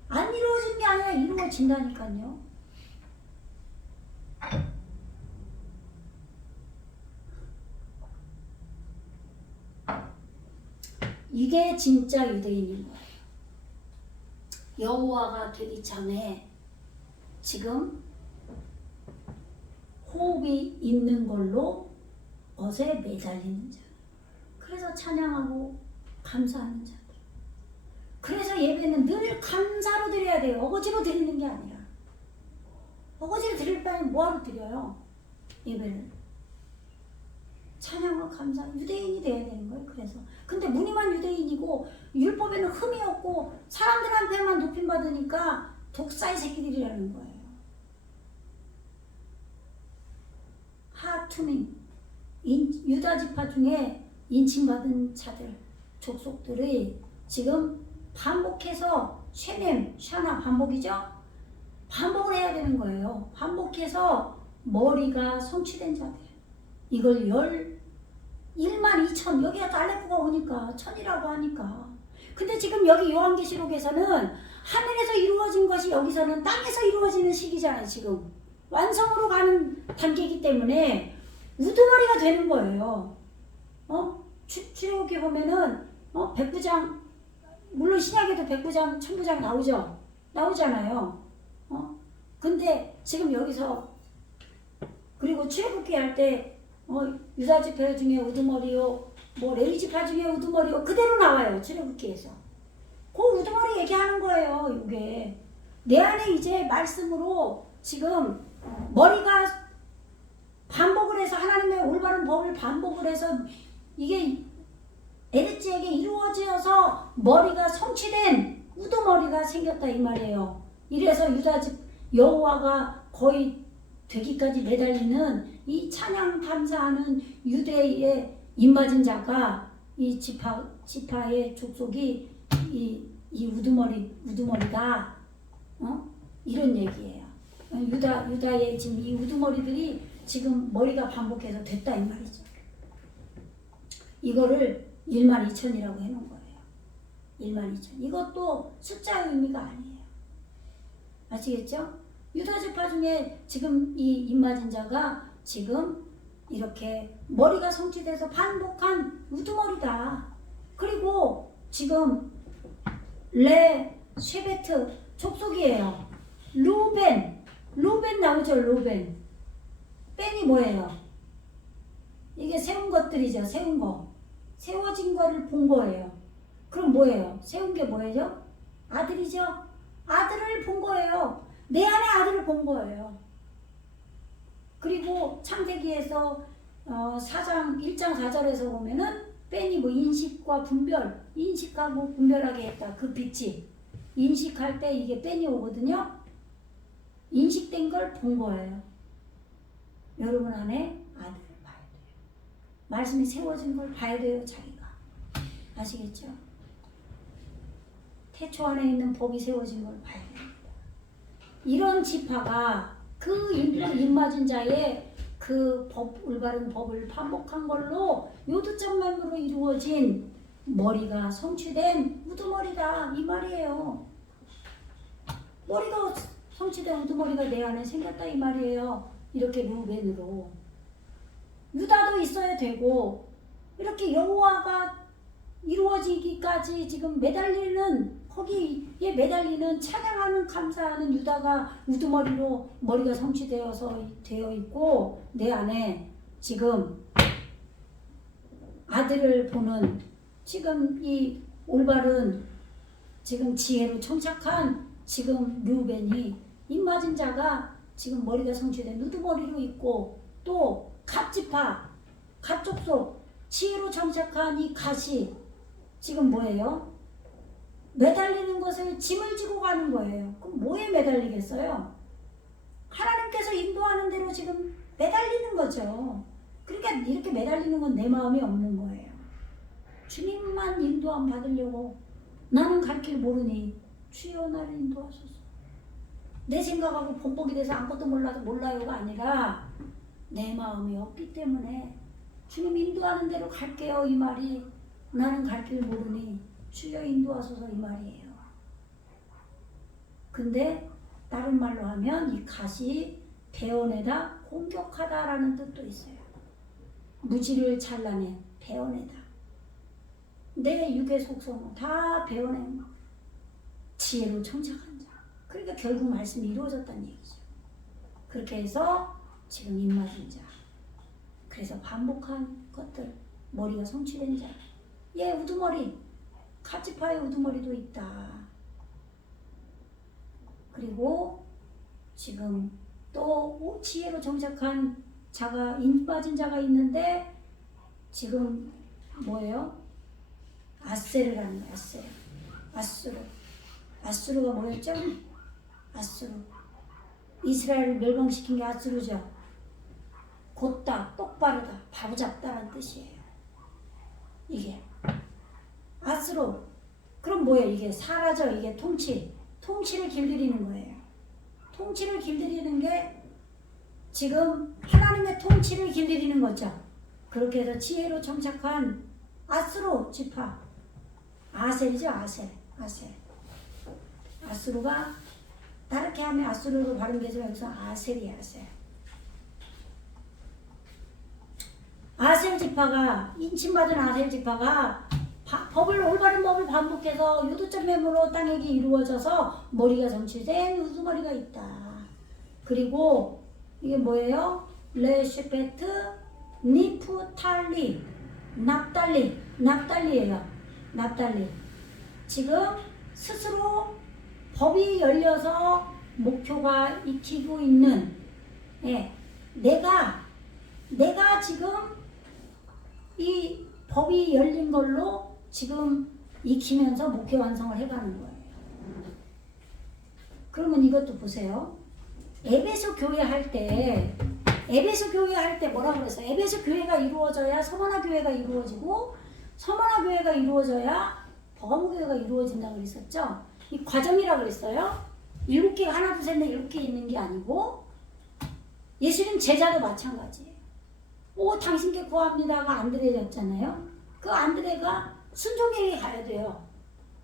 안 이루어진 게 아니라 이루어진다니까요. 이게 진짜 유대인인 거예요. 여호와가 되기 전에 지금 호흡이 있는 걸로 벗에 매달리는 자. 그래서 찬양하고 감사하는 자들. 그래서 예배는 늘 감사로 드려야 돼요. 어거지로 드리는 게 아니라. 어거지로 드릴 바에는 뭐하러 드려요? 예배를. 찬양과 감사, 유대인이 돼야 되는 거예요. 그래서. 근데 무늬만 유대인이고 율법에는 흠이 없고 사람들한테만 높임 받으니까 독사의 새끼들이라는 거예요. 하투민, 유다 지파 중에 인칭받은 자들, 족속들이 지금 반복해서 쉐넴, 샤나 반복이죠? 반복을 해야 되는 거예요. 반복해서 머리가 성취된 자들. 이걸 1만 2천, 여기가 알레프가 오니까 천이라고 하니까. 근데 지금 여기 요한계시록에서는 하늘에서 이루어진 것이 여기서는 땅에서 이루어지는 시기잖아요. 지금 완성으로 가는 단계이기 때문에 우두머리가 되는 거예요. 출애굽기 보면은 백부장, 물론 신약에도 백부장, 천부장 나오잖아요. 근데 지금 여기서 그리고 출애굽기 할 때 유다 지파 중에 우두머리요, 뭐 레위 지파 중에 우두머리요, 그대로 나와요. 출애굽기에서. 그 우두머리 얘기하는 거예요. 이게 내 안에 이제 말씀으로 지금 머리가 반복을 해서 하나님의 올바른 법을 반복을 해서 이게 에르지에게 이루어져서 머리가 성취된 우두머리가 생겼다 이 말이에요. 이래서 유다집 여호와가 거의 되기까지 매달리는 이 찬양 감사하는 유대의 입맞은 자가 이 지파의 족속이 이 우두머리다. 이런 얘기예요. 유다의 지금 이 우두머리들이 지금 머리가 반복해서 됐다 이 말이죠. 이거를 12,000이라고 해놓은 거예요. 12,000. 이것도 숫자 의미가 아니에요. 아시겠죠? 유다지파 중에 지금 이 입맞은 자가 지금 이렇게 머리가 성취돼서 반복한 우두머리다. 그리고 지금 레 쉐베트 족속이에요. 루벤 나오죠. 루벤. 벤이 뭐예요? 이게 세운 것들이죠. 세운 거. 세워진 거를 본 거예요. 그럼 뭐예요? 세운 게 뭐예요? 아들이죠. 아들을 본 거예요. 내 안에 아들을 본 거예요. 그리고 창세기에서 4장 1장 4절에서 보면은 벤이 뭐 인식과 분별, 인식하고 분별하게 했다. 그 빛이 인식할 때 이게 벤이 오거든요. 인식된 걸 본 거예요. 여러분 안에 아들을 봐야 돼요. 말씀이 세워진 걸 봐야 돼요. 자기가. 아시겠죠? 태초 안에 있는 법이 세워진 걸 봐야 됩니다. 이런 지파가 그 입맞은 자의 그 올바른 법을 반복한 걸로 요두점만으로 이루어진 머리가 성취된 우두머리다 이 말이에요. 머리가 성취된 우두머리가 내 안에 생겼다 이 말이에요. 이렇게 루벤으로. 유다도 있어야 되고 이렇게 여호와가 이루어지기까지 지금 매달리는 거기에 매달리는 찬양하는 감사하는 유다가 우두머리로 머리가 성취되어서 되어 있고 내 안에 지금 아들을 보는 지금 이 올바른 지금 지혜로 청착한 지금 르우벤이 입맞은 자가 지금 머리가 성취된 우두머리로 있고 또 갓지파 갓족속 지혜로 청착한 이 갓이 지금 뭐예요? 매달리는 것을 짐을 지고 가는 거예요. 그럼 뭐에 매달리겠어요? 하나님께서 인도하는 대로 지금 매달리는 거죠. 그러니까 이렇게 매달리는 건 내 마음이 없는 거예요. 주님만 인도함 받으려고 나는 갈 길 모르니 주여 나를 인도하소서. 내 생각하고 본보기 돼서 아무것도 몰라요가 아니라 내 마음이 없기 때문에 주님 인도하는 대로 갈게요 이 말이 나는 갈 길 모르니 주여 인도하소서 이 말이에요. 근데 다른 말로 하면 이 갓이 베어내다 공격하다라는 뜻도 있어요. 무지를 잘라내 베어내다. 내 육의 속성은 다 베어낸 거. 지혜로 청착한 자. 그러니까 결국 말씀이 이루어졌다는 얘기죠. 그렇게 해서 지금 입맞은 자. 그래서 반복한 것들. 머리가 성취된 자. 얘 우두머리. 갓지파의 우두머리도 있다. 그리고 지금 또 지혜로 정착한 자가 입맞은 자가 있는데 지금 뭐예요? 아세르라는 거예요. 아수르. 아수르가 뭐였죠? 아수르. 이스라엘을 멸망시킨 게 아수르죠. 곧다, 똑바르다, 바로잡다라는 뜻이에요. 이게 아수르. 그럼 뭐예요? 이게 사라져. 이게 통치를 길들이는 거예요. 통치를 길들이는 게 지금 하나님의 통치를 길들이는 거죠. 그렇게 해서 지혜로 정착한 아수르 지파. 아셀이죠. 아셀. 아수르가 다르게 하면 아수르로 발음 되지만 여기서 아셀이에요. 아셀 지파가 인침받은 아셀 지파가 법을 올바른 법을 반복해서 요두점매으로 땅에게 이루어져서 머리가 성취된 우두머리가 있다. 그리고 이게 뭐예요? 레쉐페트 니프탈리 납달리예요. 납달리. 지금 스스로 법이 열려서 목표가 익히고 있는 내가 지금 이 법이 열린 걸로 지금 익히면서 목표 완성을 해가는 거예요. 그러면 이것도 보세요. 에베소 교회 할 때 뭐라고 그랬어요? 에베소 교회가 이루어져야 서머나 교회가 이루어지고 서머나 교회가 이루어져야 버가모 교회가 이루어진다고 그랬었죠? 이 과정이라고 그랬어요. 7개가 하나 둘 셋 넷 이렇게 있는 게 아니고 예수님 제자도 마찬가지예요. 오 당신께 구합니다가 안드레였잖아요. 그 안드레가 순종에게 가야 돼요.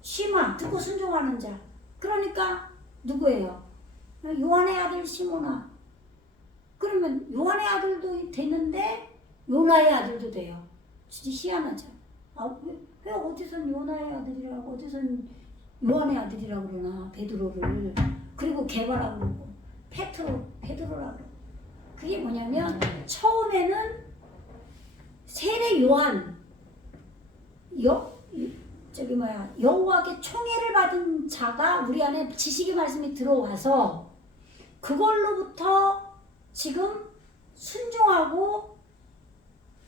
시몬 듣고 순종하는 자. 그러니까 누구예요? 요한의 아들 시몬아. 그러면 요한의 아들도 되는데 요나의 아들도 돼요. 진짜 희한하죠. 왜 어디선 요나의 아들이라고 어디선 요한의 아들이라고 그러나 베드로를. 그리고 게바라고 그러고 베드로라고 그러고. 그게 뭐냐면 처음에는 세례 요한 여호와께 총애를 받은 자가 우리 안에 지식의 말씀이 들어와서 그걸로부터 지금 순종하고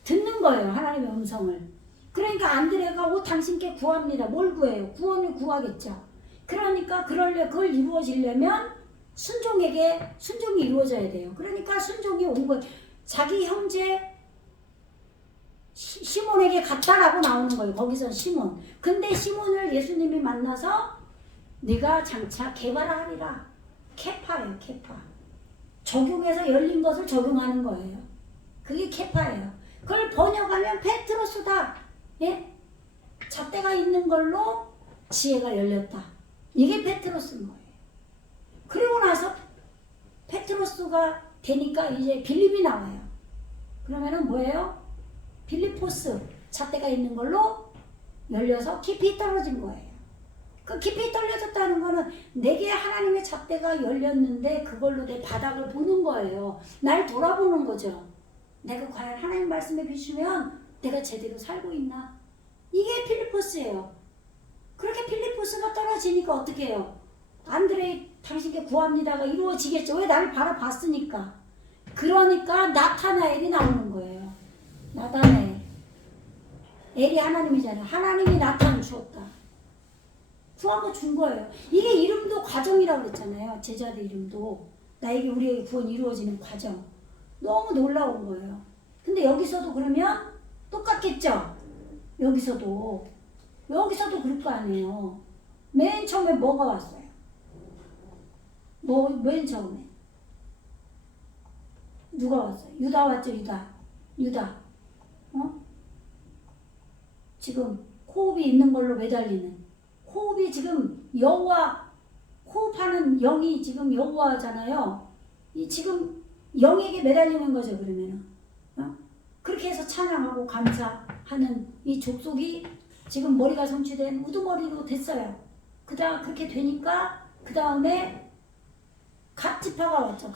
듣는 거예요. 하나님의 음성을. 그러니까 안드레가 당신께 구합니다. 뭘 구해요? 구원을 구하겠죠. 그러니까 그걸 이루어지려면 순종이 이루어져야 돼요. 그러니까 순종이 온 거예요. 자기 형제 시몬에게 갔다라고 나오는 거예요. 거기서 시몬. 근데 시몬을 예수님이 만나서 네가 장차 게바라 하리라. 케파예요. 케파. 적용해서 열린 것을 적용하는 거예요. 그게 케파예요. 그걸 번역하면 페트로스다. 예? 잣대가 있는 걸로 지혜가 열렸다. 이게 페트로스인 거예요. 그리고 나서 페트로스가 되니까 이제 빌립이 나와요. 그러면은 뭐예요? 빌리포스, 잣대가 있는 걸로 열려서 깊이 떨어진 거예요. 그 깊이 떨어졌다는 거는 내게 하나님의 잣대가 열렸는데 그걸로 내 바닥을 보는 거예요. 날 돌아보는 거죠. 내가 과연 하나님 말씀에 비추면 내가 제대로 살고 있나? 이게 필리포스예요. 그렇게 필리포스가 떨어지니까 어떻게 해요? 안드레 당신께 구합니다가 이루어지겠죠. 왜 나를 바라봤으니까. 그러니까 나타나엘이 나오는 거예요. 나타나엘. 엘이 하나님이잖아요. 하나님이 나타나 주었다. 구하고 준 거예요. 이게 이름도 과정이라고 그랬잖아요. 제자들 이름도. 나에게 우리에게 구원 이루어지는 과정. 너무 놀라운 거예요. 근데 여기서도 그러면 똑같겠죠? 여기서도 그럴 거 아니에요. 맨 처음에 뭐가 왔어요? 맨 처음에 누가 왔어요? 유다 왔죠. 유다. 지금 호흡이 있는 걸로 매달리는, 호흡이 지금 여호와, 호흡하는 영이 지금 여호와잖아요. 이 지금 영에게 매달리는 거죠. 그러면은 그렇게 해서 찬양하고 감사하는 이 족속이 지금 머리가 성취된 우두머리로 됐어요. 그렇게 되니까 그 다음에 갓지파가 왔죠.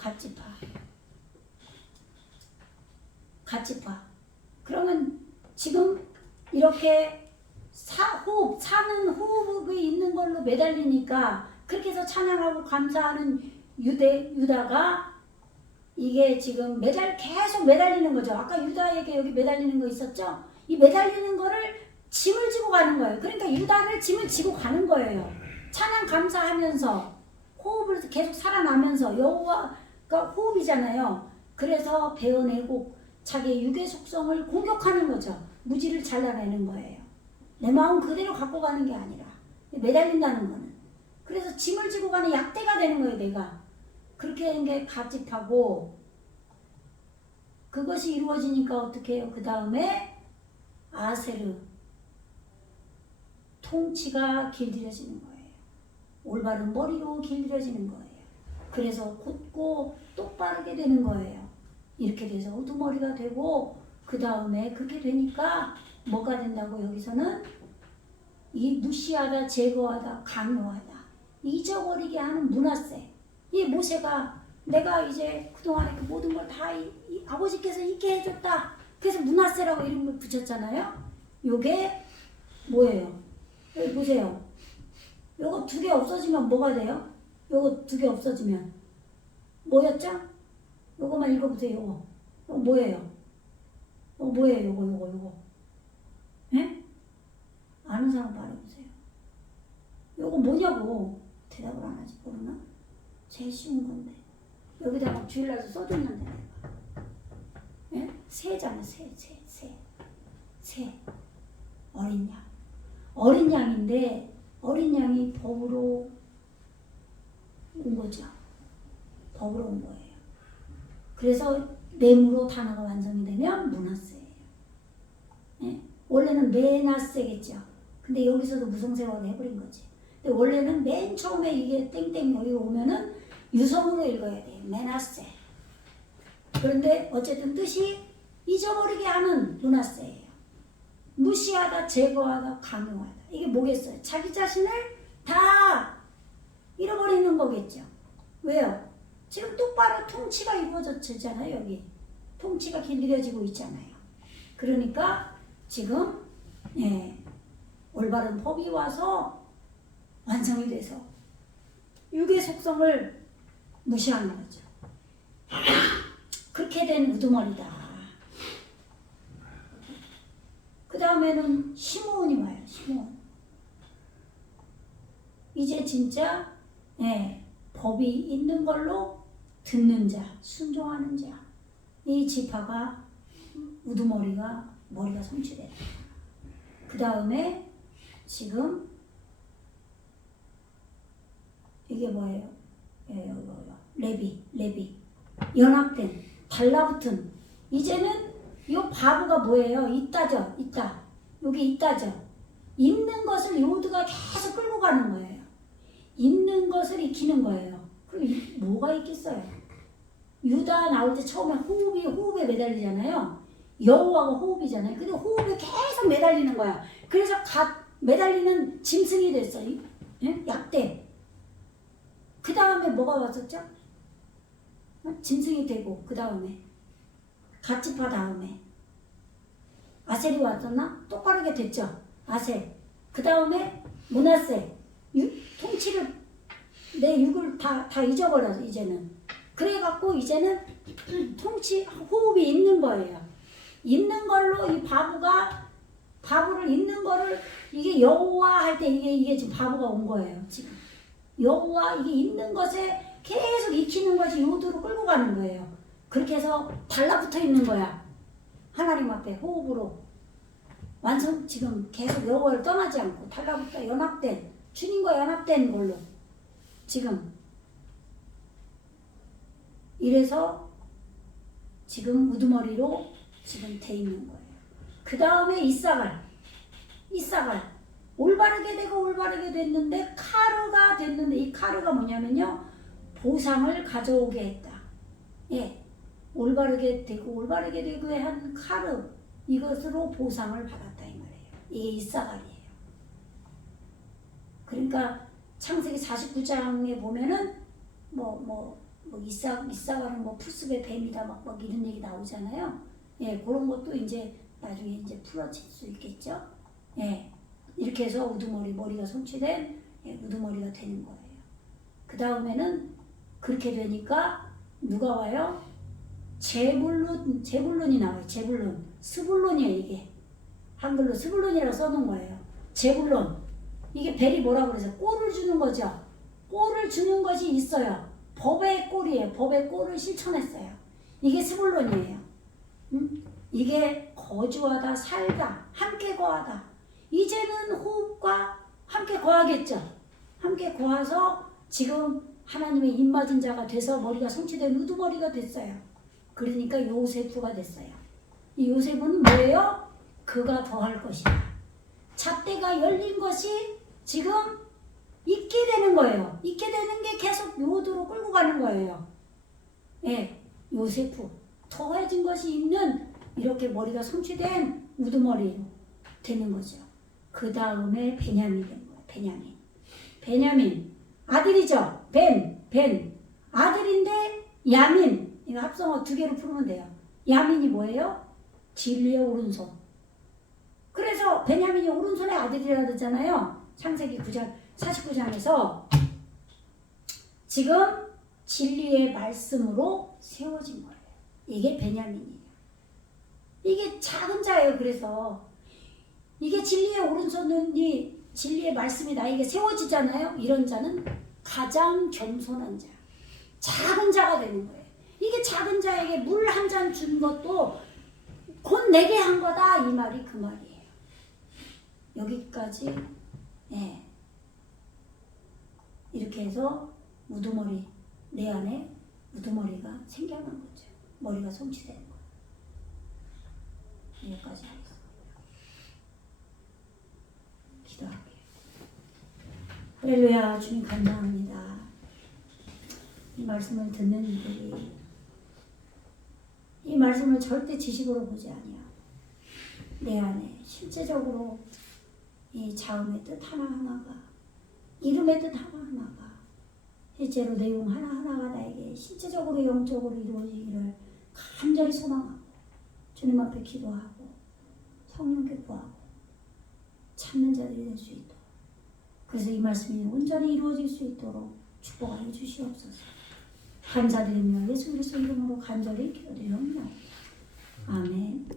갓지파. 그러면 지금 이렇게 사는 호흡이 있는 걸로 매달리니까 그렇게 해서 찬양하고 감사하는 유다가 이게 지금 계속 매달리는 거죠. 아까 유다에게 여기 매달리는 거 있었죠? 이 매달리는 거를 짐을 지고 가는 거예요. 그러니까 유다를 짐을 지고 가는 거예요. 찬양 감사하면서 호흡을 계속 살아나면서 여호와가 호흡이잖아요. 그래서 베어내고 자기의 육의 속성을 공격하는 거죠. 무지를 잘라내는 거예요. 내 마음 그대로 갖고 가는 게 아니라 매달린다는 거는. 그래서 짐을 지고 가는 약대가 되는 거예요. 내가. 그렇게 하는 게 갓집하고 그것이 이루어지니까 어떻게 해요? 그 다음에 아세르 통치가 길들여지는 거예요. 올바른 머리로 길들여지는 거예요. 그래서 곧고 똑바르게 되는 거예요. 이렇게 돼서 우두머리가 되고 그 다음에 그렇게 되니까 뭐가 된다고 여기서는 이 무시하다, 제거하다, 강요하다, 잊어버리게 하는 문화세. 이 모세가 내가 이제 그동안에 그 모든 걸 다 아버지께서 잊게 해줬다. 그래서 문화세라고 이름을 붙였잖아요. 요게 뭐예요? 여기 보세요. 요거 2개 없어지면 뭐가 돼요? 요거 2개 없어지면 뭐였죠? 요거만 읽어보세요. 요거 뭐예요? 요거 뭐예요? 요거. 예? 아는 사람 말해보세요. 요거 뭐냐고 대답을 안 하지. 모르나? 제일 쉬운 건데 여기다가 주일날도 써줬는데 내가. 예? 새잖아. 새. 어린 양. 어린 양인데 어린 양이 법으로 온 거죠. 법으로 온 거예요. 그래서 메무로 단어가 완성이 되면 문하세예요. 예? 원래는 메나세겠죠. 근데 여기서도 무성세화로 해버린 거지. 근데 원래는 맨 처음에 이게 땡땡 여기 오면은 유성으로 읽어야 돼요. 메나세. 그런데 어쨌든 뜻이 잊어버리게 하는 문하세예요. 무시하다, 제거하다, 강요하다. 이게 뭐겠어요? 자기 자신을 다 잃어버리는 거겠죠. 왜요? 지금 똑바로 통치가 이루어졌잖아요. 여기 통치가 길들여지고 있잖아요. 그러니까 지금 올바른 법이 와서 완성이 돼서 육의 속성을 무시하는 거죠. 그렇게 된 우두머리다. 그 다음에는 심오은이 와요. 심오은. 이제 진짜 법이 있는 걸로 듣는 자, 순종하는 자. 이 지파가 우두머리가 머리가 성취돼요. 그 다음에 지금 이게 뭐예요? 레비 연합된 달라붙은 이제는 이 바보가 뭐예요? 있다죠. 있다. 여기 있다죠. 있는 것을 요드가 계속 끌고 가는 거예요. 있는 것을 익히는 거예요. 그럼 뭐가 있겠어요? 유다 나올 때 처음에 호흡에 매달리잖아요. 여호와가 호흡이잖아요. 근데 호흡에 계속 매달리는 거야. 그래서 매달리는 짐승이 됐어. 약대. 그 다음에 뭐가 왔었죠? 짐승이 되고 그 다음에 갓지파 다음에 아셀이 왔었나? 똑바르게 됐죠. 아셀. 그 다음에 문하세. 통치를 내 육을 다 잊어버려서 이제는. 그래갖고 이제는 통치 호흡이 있는 거예요. 있는 걸로 이 바보를 있는 거를 이게 여호와 할 때 이게 지금 바보가 온 거예요. 지금 여호와 이게 있는 것에 계속 익히는 것이 요도로 끌고 가는 거예요. 그렇게 해서 달라붙어 있는 거야. 하나님 앞에 호흡으로 완성 지금 계속 여호와를 떠나지 않고 달라붙어 연합된 주님과 연합된 걸로 지금 이래서 지금 우두머리로 지금 돼 있는 거예요. 그 다음에 이사갈 올바르게 되고 올바르게 됐는데 카르가 됐는데 이 카르가 뭐냐면요 보상을 가져오게 했다. 올바르게 되고 한 카르 이것으로 보상을 받았다 이 말이에요. 이게 이사갈이에요. 그러니까 창세기 49장에 보면은 이사갈은 풀숲의 뱀이다 막 이런 얘기 나오잖아요. 그런 것도 이제 나중에 이제 풀어질 수 있겠죠. 이렇게 해서 머리가 성취된 우두머리가 되는 거예요. 그 다음에는 그렇게 되니까 누가 와요? 제불론이 나와요. 제불론. 스불론이에요 이게. 한글로 스불론이라고 써놓은 거예요. 제불론. 이게 벨이 뭐라고 그래서 꼴을 주는 거죠. 꼴을 주는 것이 있어요. 법의 꼴이에요. 법의 꼴을 실천했어요. 이게 스불론이에요. 이게 거주하다, 살다, 함께 거하다. 이제는 호흡과 함께 거하겠죠. 함께 거해서 지금 하나님의 입맞은 자가 돼서 머리가 성취된 우두머리가 됐어요. 그러니까 요세프가 됐어요. 이 요세프는 뭐예요? 그가 더할 것이다. 잣대가 열린 것이 지금 있게 되는 거예요. 있게 되는 게 계속 요도로 끌고 가는 거예요. 요세프. 더해진 것이 있는 이렇게 머리가 성취된 우두머리로 되는 거죠. 그 다음에 베냐민이 된 거예요. 베냐민. 아들이죠. 벤. 아들인데 야민. 이거 합성어 2개로 풀면 돼요. 야민이 뭐예요? 진리의 오른손. 그래서 베냐민이 오른손의 아들이라 그러잖아요. 창세기 49장에서 지금 진리의 말씀으로 세워진 거예요. 이게 베냐민이에요. 이게 작은 자예요. 그래서 이게 진리의 오른손이 진리의 말씀이 나에게 세워지잖아요. 이런 자는 가장 겸손한 자, 작은 자가 되는 거예요. 이게 작은 자에게 물 한 잔 준 것도 곧 내게 한 거다 이 말이 그 말이에요. 여기까지 이렇게 해서 우두머리 내 안에 우두머리가 생겨난 거죠. 머리가 송치되는 거야. 여기까지 하겠습니다. 기도할게요. 할렐루야. 주님 감사합니다. 이 말씀을 듣는 이들이 이 말씀을 절대 지식으로 보지 아니야. 내 안에 실제적으로 이 자음의 뜻 하나하나가, 이름의 뜻 하나하나가, 실제로 내용 하나하나가 나에게 실제적으로 영적으로 이루어지기를 간절히 소망하고 주님 앞에 기도하고 성령께 구하고 찾는 자들이 될 수 있도록, 그래서 이 말씀이 온전히 이루어질 수 있도록 축복하여 주시옵소서. 감사드리며 예수 그리스도 이름으로 간절히 기도드리옵나이다. 아멘.